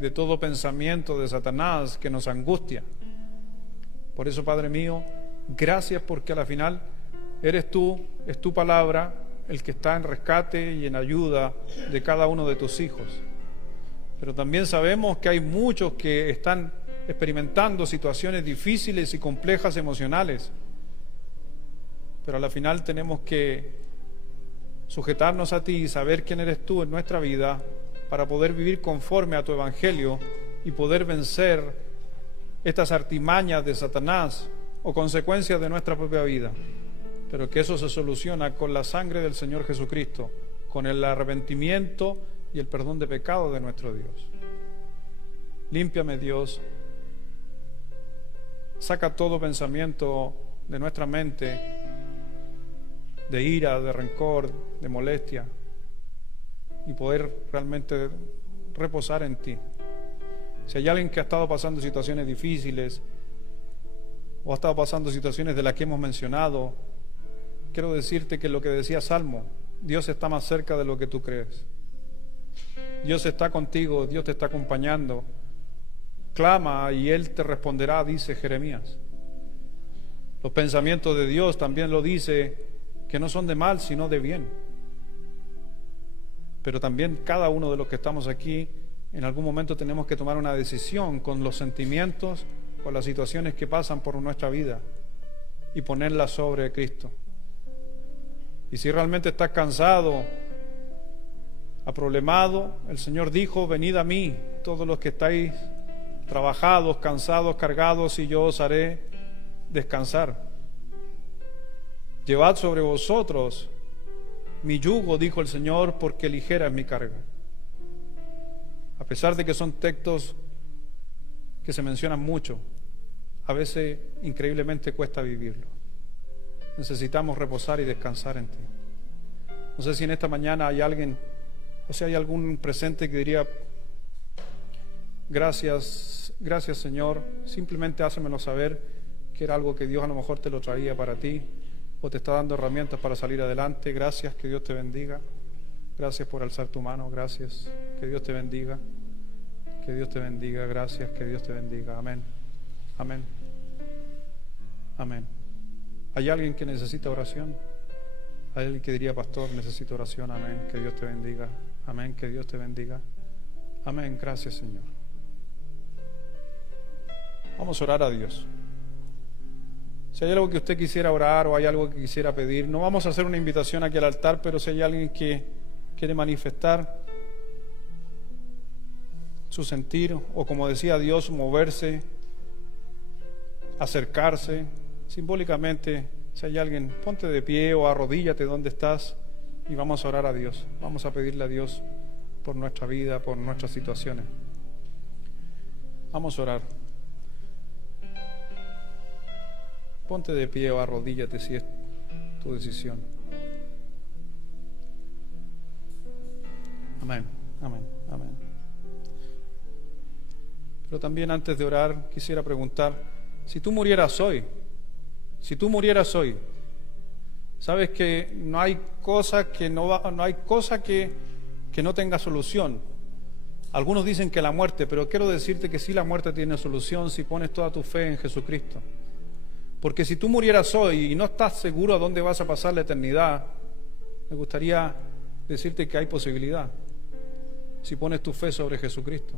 de todo pensamiento de Satanás que nos angustia. Por eso, Padre mío, gracias porque a la final eres tú, es tu palabra, el que está en rescate y en ayuda de cada uno de tus hijos. Pero también sabemos que hay muchos que están experimentando situaciones difíciles y complejas emocionales. Pero a la final tenemos que sujetarnos a ti y saber quién eres tú en nuestra vida para poder vivir conforme a tu evangelio y poder vencer estas artimañas de Satanás o consecuencias de nuestra propia vida. Pero que eso se soluciona con la sangre del Señor Jesucristo, con el arrepentimiento y el perdón de pecado de nuestro Dios. Límpiame, Dios. Saca todo pensamiento de nuestra mente de ira, de rencor, de molestia, y poder realmente reposar en ti. Si hay alguien que ha estado pasando situaciones difíciles o ha estado pasando situaciones de las que hemos mencionado, quiero decirte que lo que decía Salmo, Dios está más cerca de lo que tú crees. Dios está contigo, Dios te está acompañando. Clama y Él te responderá, dice Jeremías. Los pensamientos de Dios también lo dice, que no son de mal, sino de bien. Pero también cada uno de los que estamos aquí, en algún momento tenemos que tomar una decisión con los sentimientos, con las situaciones que pasan por nuestra vida y ponerlas sobre Cristo. Y si realmente estás cansado, aproblemado, el Señor dijo, venid a mí, todos los que estáis trabajados, cansados, cargados, y yo os haré descansar. Llevad sobre vosotros mi yugo, dijo el Señor, porque ligera es mi carga. A pesar de que son textos que se mencionan mucho, a veces increíblemente cuesta vivirlo. Necesitamos reposar y descansar en ti. No sé si en esta mañana hay alguien, o si hay algún presente que diría, gracias Señor, simplemente hácemelo saber que era algo que Dios a lo mejor te lo traía para ti, o te está dando herramientas para salir adelante. Gracias, que Dios te bendiga. Gracias por alzar tu mano, gracias, que Dios te bendiga. Que Dios te bendiga, gracias, que Dios te bendiga. Amén, amén, amén. ¿Hay alguien que necesita oración? ¿Hay alguien que diría, pastor, necesito oración? Amén, que Dios te bendiga. Amén, que Dios te bendiga. Amén, gracias Señor. Vamos a orar a Dios. Si hay algo que usted quisiera orar o hay algo que quisiera pedir, no vamos a hacer una invitación aquí al altar, pero si hay alguien que quiere manifestar su sentir, o como decía Dios, moverse, acercarse, simbólicamente, si hay alguien, ponte de pie o arrodíllate donde estás y vamos a orar a Dios. Vamos a pedirle a Dios por nuestra vida, por nuestras situaciones. Vamos a orar. Ponte de pie o arrodíllate si es tu decisión. Amén, amén, amén. Pero también antes de orar quisiera preguntar, si tú murieras hoy, sabes que no hay cosa que no tenga solución. Algunos dicen que la muerte, pero quiero decirte que sí, la muerte tiene solución si pones toda tu fe en Jesucristo. Porque si tú murieras hoy y no estás seguro a dónde vas a pasar la eternidad, me gustaría decirte que hay posibilidad si pones tu fe sobre Jesucristo.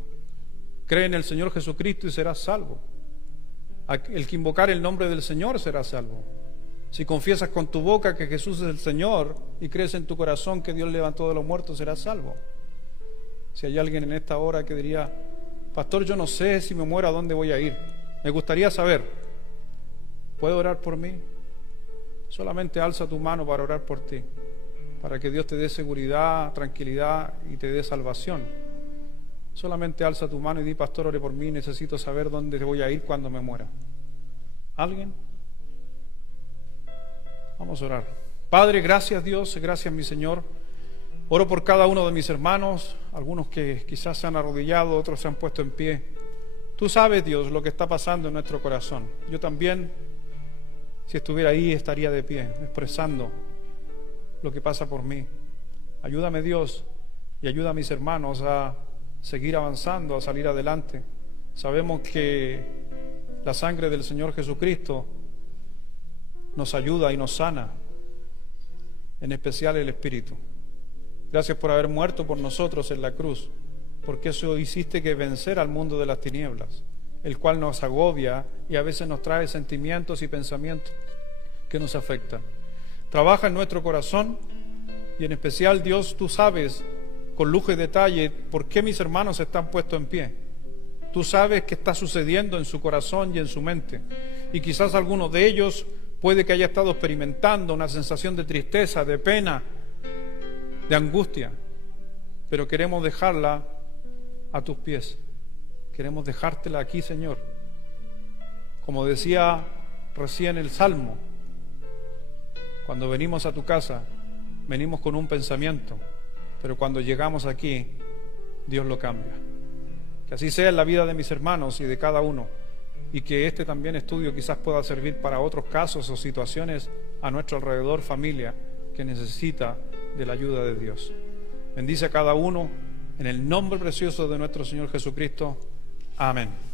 Cree en el Señor Jesucristo y serás salvo. El que invocar el nombre del Señor será salvo. Si confiesas con tu boca que Jesús es el Señor y crees en tu corazón que Dios levantó de los muertos, serás salvo. Si hay alguien en esta hora que diría: pastor, yo no sé si me muero a dónde voy a ir, me gustaría saber, ¿puedo orar por mí? Solamente alza tu mano para orar por ti, para que Dios te dé seguridad, tranquilidad y te dé salvación. Solamente alza tu mano y di: pastor, ore por mí, necesito saber dónde voy a ir cuando me muera. ¿Alguien? Vamos a orar. Padre, gracias Dios, gracias mi Señor. Oro por cada uno de mis hermanos, algunos que quizás se han arrodillado, otros se han puesto en pie. Tú sabes, Dios, lo que está pasando en nuestro corazón. Yo también, si estuviera ahí, estaría de pie, expresando lo que pasa por mí. Ayúdame, Dios, y ayuda a mis hermanos a seguir avanzando, a salir adelante. Sabemos que la sangre del Señor Jesucristo nos ayuda y nos sana, en especial el Espíritu. Gracias por haber muerto por nosotros en la cruz, porque eso hiciste que vencer al mundo de las tinieblas, el cual nos agobia y a veces nos trae sentimientos y pensamientos que nos afectan. Trabaja en nuestro corazón y en especial, Dios, tú sabes con lujo y detalle por qué mis hermanos están puestos en pie. Tú sabes qué está sucediendo en su corazón y en su mente, y quizás alguno de ellos puede que haya estado experimentando una sensación de tristeza, de pena, de angustia, pero queremos dejarla a tus pies. Queremos dejártela aquí, Señor. Como decía recién el Salmo, cuando venimos a tu casa, venimos con un pensamiento, pero cuando llegamos aquí, Dios lo cambia. Que así sea en la vida de mis hermanos y de cada uno, y que este también estudio quizás pueda servir para otros casos o situaciones a nuestro alrededor, familia, que necesita de la ayuda de Dios. Bendice a cada uno en el nombre precioso de nuestro Señor Jesucristo. Amén.